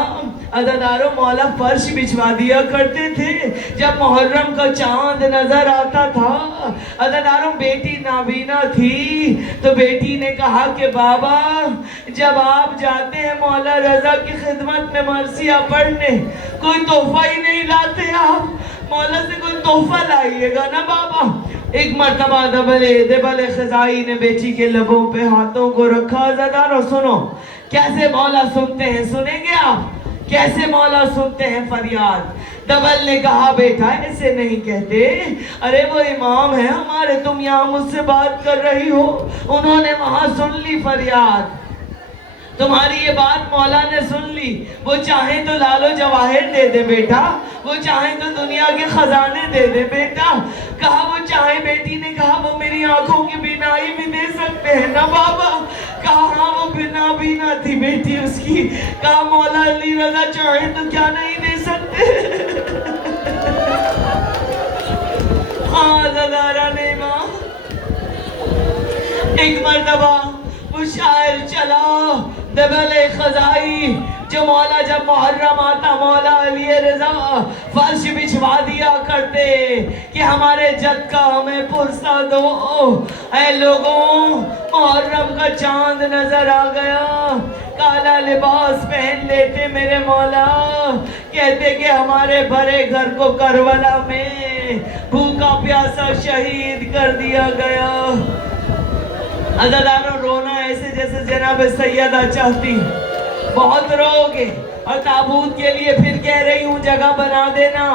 عزاداروں مولا فرش بچھوا دیا کرتے تھے جب محرم کا چاند نظر آتا تھا. عزاداروں بیٹی نابینا تھی تو بیٹی نے کہا کہ بابا جب آپ جاتے ہیں مولا رضا کی خدمت میں مرثیہ پڑھنے کوئی تحفہ ہی نہیں لاتے، آپ مولا سے کوئی تحفہ لائیے گا نا بابا. ایک مرتبہ دبل خزائی نے بیٹی کے لبوں پہ ہاتھوں کو رکھا. عزاداروں سنو کیسے مولا سنتے ہیں، سنیں گے آپ کیسے مولا سنتے ہیں فریاد. دبل نے کہا بیٹا ایسے نہیں کہتے، ارے وہ امام ہے ہمارے، تم یہاں مجھ سے بات کر رہی ہو، انہوں نے وہاں سن لی فریاد، تمہاری یہ بات مولا نے سن لی. وہ چاہیں تو لالو جواہر دے دے بیٹا، وہ چاہیں تو دنیا کے خزانے دے دے بیٹا. کہا وہ چاہے، بیٹی نے کہا وہ میری آنکھوں کی بینائی بھی دے سکتے ہیں نا بابا. کہا ہاں وہ نابینا تھی بیٹی اس کی. کہا مولا علی رضا چاہے تو کیا نہیں دے سکتے. ہاں عزاداران امام ایک مرتبہ وہ شاعر چلا دبل خزائی جو مولا جب محرم آتا مولا علی رضا فرش بچھوا دیا کرتے کہ ہمارے جد کا ہمیں پرسہ دو. اے لوگوں محرم کا چاند نظر آ گیا، کالا لباس پہن لیتے میرے مولا، کہتے کہ ہمارے بھرے گھر کو کربلا میں بھوکا پیاسا شہید کر دیا گیا. عزاداروں رونا ایسے جیسے جناب سیدہ چاہتی، بہت رو گے. اور تابوت کے لیے پھر کہہ رہی ہوں جگہ بنا دینا،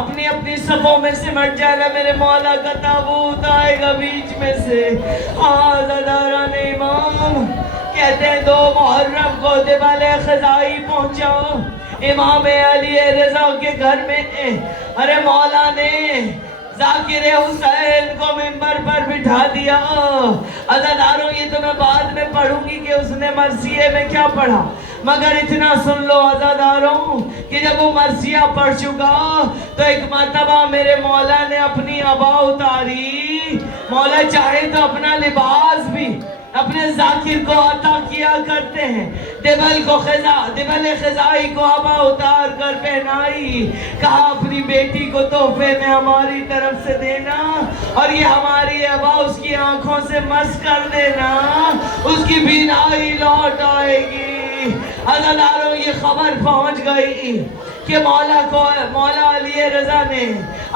اپنی اپنی صفوں میں سمٹ جانا، میرے مولا کا تابوت آئے گا بیچ میں سے۔ عزاداران امام کہتے ہیں 2 محرم کو دبل خزائی پہنچا امام علی رضا کے گھر میں۔ ارے مولا نے ذاکر حسین کو منبر پر بٹھا دیا۔ عزاداروں یہ تو میں بعد میں پڑھوں گی کہ اس نے مرثیے میں کیا پڑھا، مگر اتنا سن لو عزاداروں کہ جب وہ مرثیہ پڑھ چکا تو ایک مرتبہ میرے مولا نے اپنی عبا اتاری۔ مولا چاہے تو اپنا لباس بھی اپنے ذاکر کو عطا کیا کرتے ہیں۔ دبل خزائی کو عبا اتار کر پہنائی، کہا اپنی بیٹی کو تحفے میں ہماری طرف سے دینا، اور یہ ہماری عبا اس کی آنکھوں سے مس کر دینا، اس کی بینائی لوٹ آئے گی۔ عزاداروں یہ خبر پہنچ گئی کہ مولا علی رضا نے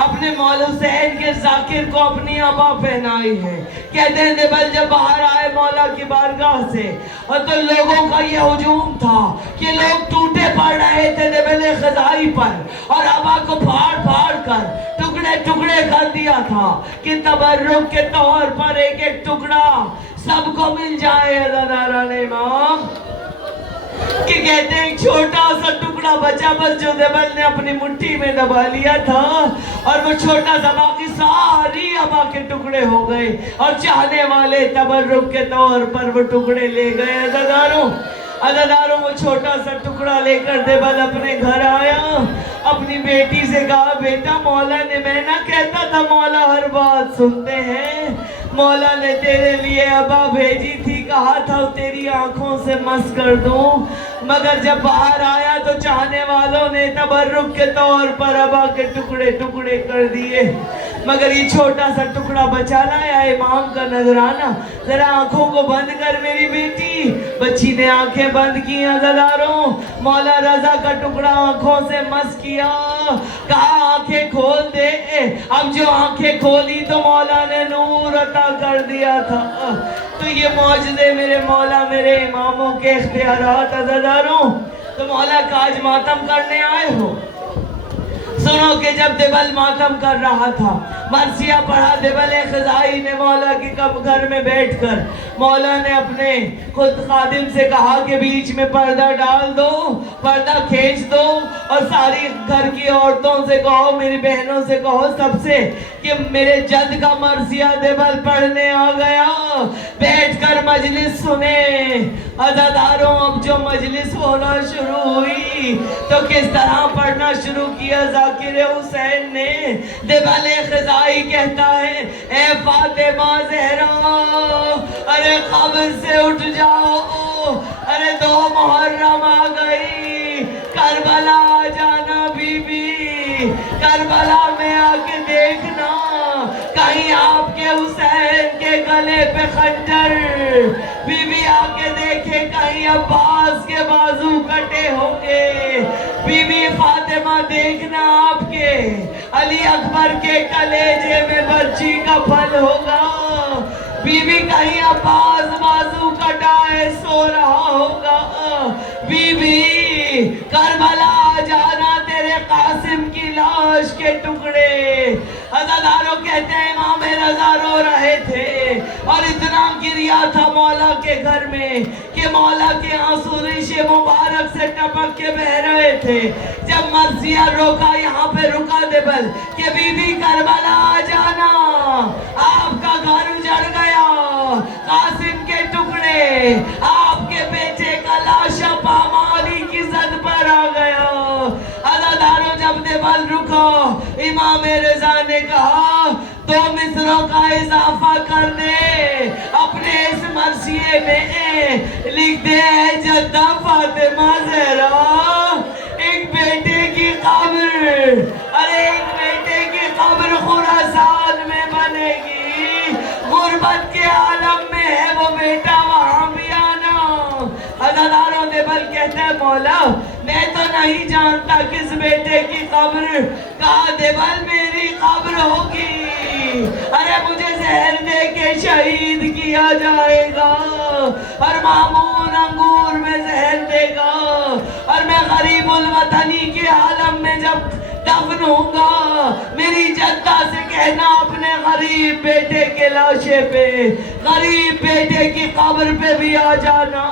اپنے مولا حسین کے ذاکر کو اپنی عبا پہنائی ہے۔ کہتے ہیں دبل جب باہر آئے مولا کی بارگاہ سے، اور تو لوگوں کا یہ ہجوم تھا کہ لوگ ٹوٹے پڑ رہے تھے دبل خزائی پر، اور عبا کو پھاڑ پھاڑ کر ٹکڑے ٹکڑے کر دیا تھا کہ تبرک کے طور پر ایک ایک ٹکڑا سب کو مل جائے۔ عزاداران امام کہ کہتے ہیں ایک چھوٹا سا ٹکڑا بچا بس جو دبل نے اپنی مٹھی میں دبا لیا تھا، اور وہ چھوٹا سا باقی ساری عبا کے ٹکڑے ہو گئے، اور چاہنے والے تبرک کے طور پر وہ ٹکڑے لے گئے۔ عزاداروں وہ چھوٹا سا ٹکڑا لے کر دبل اپنے گھر آیا، اپنی بیٹی سے کہا بیٹا مولا نے، میں نہ کہتا تھا مولا ہر بات سنتے ہیں، مولا نے تیرے لیے عبا بھیجی تھی، کہا تھا تیری آنکھوں سے مس کر دوں، مگر جب باہر آیا تو چاہنے والوں نے تبرک کے طور پر عبا کے ٹکڑے ٹکڑے کر دیے، مگر یہ چھوٹا سا ٹکڑا بچا لایا امام کا نذرانہ۔ ذرا آنکھوں کو بند کر میری بیٹی۔ بچی نے آنکھیں بند کی۔ عزاداروں مولا رضا کا ٹکڑا آنکھوں سے مس کیا، کہا آنکھیں کھول دے۔ اب جو آنکھیں کھولی تو مولا نے نور عطا کر دیا تھا۔ تو یہ معجزے میرے مولا میرے اماموں کے اختیارات۔ عزاداروں تو مولا کا آج ماتم کرنے آئے ہو؟ سنو کہ جب دبل ماتم کر رہا تھا، مرثیہ پڑھا دبل خزائی نے مولا کے گھر میں بیٹھ کر، مولا نے اپنے خود خادم سے کہا کہ بیچ میں پردہ ڈال دو، پردہ کھینچ دو، اور ساری گھر کی عورتوں سے کہو، میری بہنوں سے کہو، سب سے کہ میرے جد کا مرثیہ دبل پڑھنے آ گیا، بیٹھ کر مجلس سنے۔ عزاداروں اب جو مجلس ہونا شروع ہوئی تو کس طرح پڑھنا شروع کیا ذاکر حسین نے۔ دبل خزائی کہتا ہے اے فاطمہ زہرا، ارے قبر سے اٹھ جاؤ، ارے 2 محرم آ گئی، کربلا آ جانا بی بی، کربلا میں آ کے دیکھنا کہیں آپ کے حسین کے گلے پہ خنجر، بی بی آ کے دیکھے کہیں عباس کے بازو کٹے ہوں گے، بی بی فاطمہ دیکھنا آپ کے علی اکبر کے کلیجے میں برچی کا پھل ہوگا، بی بی کہیں عباس بازو کٹائے سو رہا ہوگا، بی بی کربلا آ جانا تیرے قاسم کی لاش کے ٹکڑے۔ عزاداروں کہتے ہیں امام رضا رو رہے تھے، اور اتنا گریا تھا مولا کے گھر میں کہ مولا کے آنسو ریش مبارک سے ٹپک کے بہ رہے تھے۔ جب مرثیہ روکا، یہاں پہ رکا دبل کہ بی بی کربلا آ جانا، آپ کا گھر اجڑ گیا، قاسم کے ٹکڑے، آپ کے بیٹے کا لاشا پامالی کی زد پر آ گیا۔ عزاداروں جب دبل رکا، امام رضا نے کہا 2 مصروں کا اضافہ کر دے، اپنے اس مرثیے میں لکھ دے اے جدہ فاطمہ زہرا، ایک بیٹے کی قبر، ارے ایک بیٹے کی قبر خراسان میں بنے گی، غربت کے عالم میں ہے وہ بیٹا، وہاں بھی آنا۔ عزاداروں دبل کہتا ہے مولا میں تو نہیں جانتا کس بیٹے کی قبر، کہا دبل میری قبر ہوگی، ارے مجھے زہر دے کے شہید کیا جائے گا، اور مامون انگور میں زہر دے گا اور میں غریب الوطنی کے عالم میں جب دفن ہوں گا میری جدہ سے کہنا اپنے غریب بیٹے کے لاشے پہ غریب بیٹے کی قبر پہ بھی آ جانا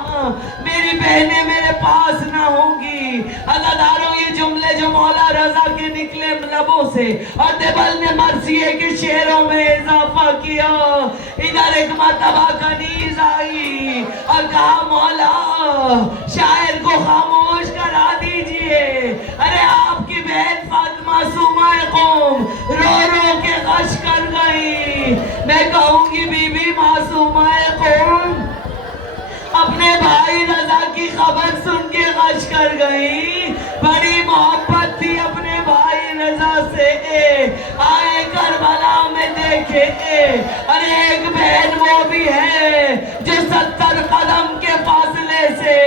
میری بہنیں میرے پاس نہ ہوں گی عزاداروں یہ جملے جو مولا رضا کے نکلے لبوں سے اور دیبل نے مرثیے کے شعروں میں اضافہ کیا ادھر ایک مرتبہ کنیز آئی اور کہا مولا شاعر کو خاموش کرا دیجئے ارے آپ کی بہن فاطمہ معصومہ قوم رو رو کے غش کر گئی میں کہوں گی بی بی معصومہ قوم اپنے بھائی رضا کی خبر سن کے غش کر گئی بڑی محبت تھی اپنے بھائی رضا سے آئے کربلا میں دیکھے اور ایک بہن وہ بھی ہے جو 70 قدم کے فاصلے سے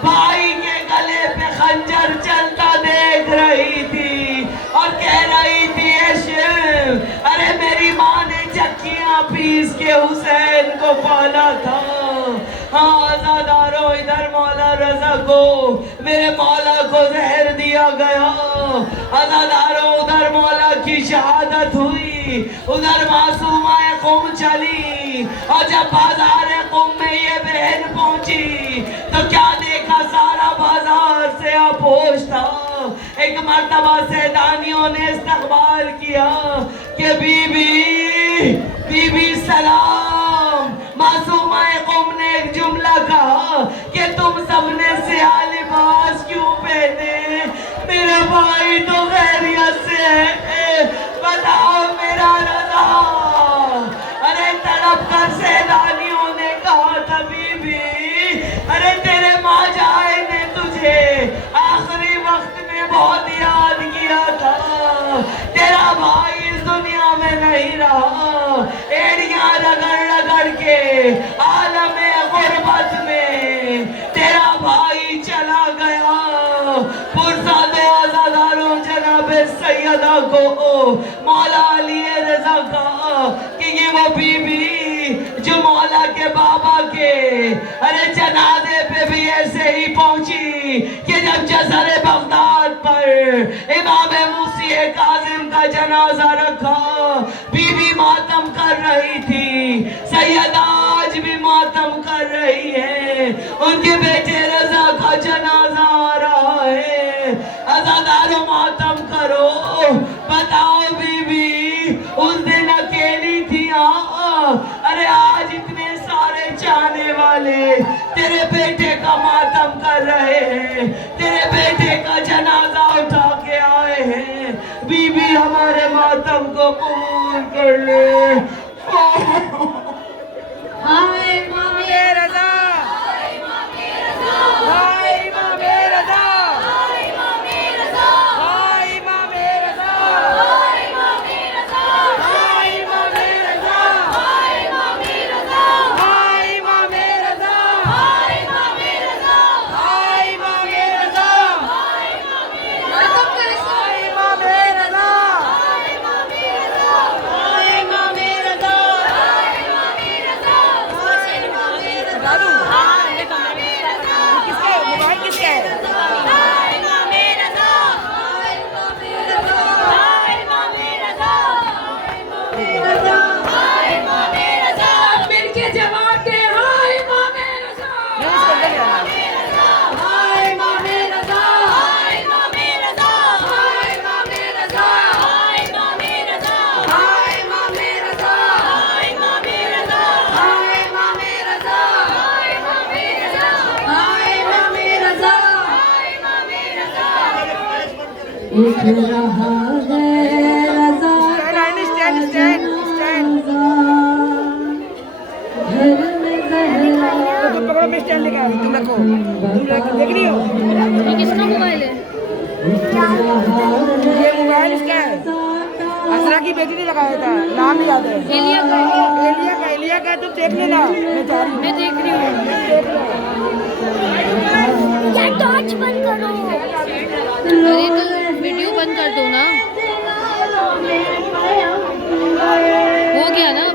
بھائی کے گلے پہ خنجر چلتا دیکھ رہی تھی اور کہہ رہی تھی عشق ارے میری ماں نے چکیاں پیس کے حسین کو پالا تھا ہاں عزاداروں ادھر مولا رضا کو میرے مولا کو زہر دیا گیا عزاداروں ادھر مولا کی شہادت ہوئی ادھر معصومہ قوم چلی اور جب بازار قوم میں یہ بہن پہنچی تو کیا دیکھا سارا بازار سے اپوش تھا ایک مرتبہ سیدانیوں نے استقبال کیا کہ بی بی سلام معصومہ قوم نے ایک جملہ کہا کہ تم سب نے سیاہ لباس کیوں پہنے میرا بھائی تو خیریت سے ہے بتاؤ میرا رضا ارے تڑپ کر سیدانیوں نے کہا تھا بی بی ارے تیرے ماں جائے نے تجھے آخری وقت میں بہت یاد کیا تھا تیرا بھائی اس دنیا میں نہیں رہا ایڑیاں رگڑ رگڑ کے عالم غربت میں تیرا بھائی چلا گیا پرسا دو عزاداروں جناب سیدہ کو مولا علی رضا کا کہ یہ وہ بی بی جو مولا کے بابا کے ارے جنازے پہ بھی ایسے ہی پہنچی کہ جب جزر بغداد پر امام موسی کاظم کا جنازہ رکھا بی بی ماتم کر رہی تھی سیدہ آج بھی ماتم کر رہی ہے ان کے بیٹے رضا کا جنازہ آ رہا ہے عزاداروں ماتم کرو بتاؤ بی بی اس دن اکیلی تھی ارے آج اتنے سارے چاہنے والے تیرے بیٹے کا ماتم کر رہے ہیں تیرے بیٹے کا جنازہ اٹھا کے آئے ہیں بی بی ہمارے ماتم کو قبول کر لے ہائے امام رضا ہائے امام رضا ہائے امام رضا ہائے امام رضا ہائے امام رضا ہائے امام رضا ہائے امام رضا ہائے امام رضا ہائے امام رضا ہائے امام رضا ہائے امام رضا ہائے امام رضا ہائے امام رضا ہائے امام رضا ہائے امام رضا اٹھ رہا ہے رضا گھر میں دیکھ رہی ہو یہ کس کا موبائل ہے؟ یہ موبائل اس کا ہے اسرا کی بیٹی نے لگایا تھا نام بھی یاد ہے ایلیا کا تم دیکھ لینا میں دیکھ رہی ہوں ٹارچ بند کرو ارے تو ویڈیو بند کر دو نا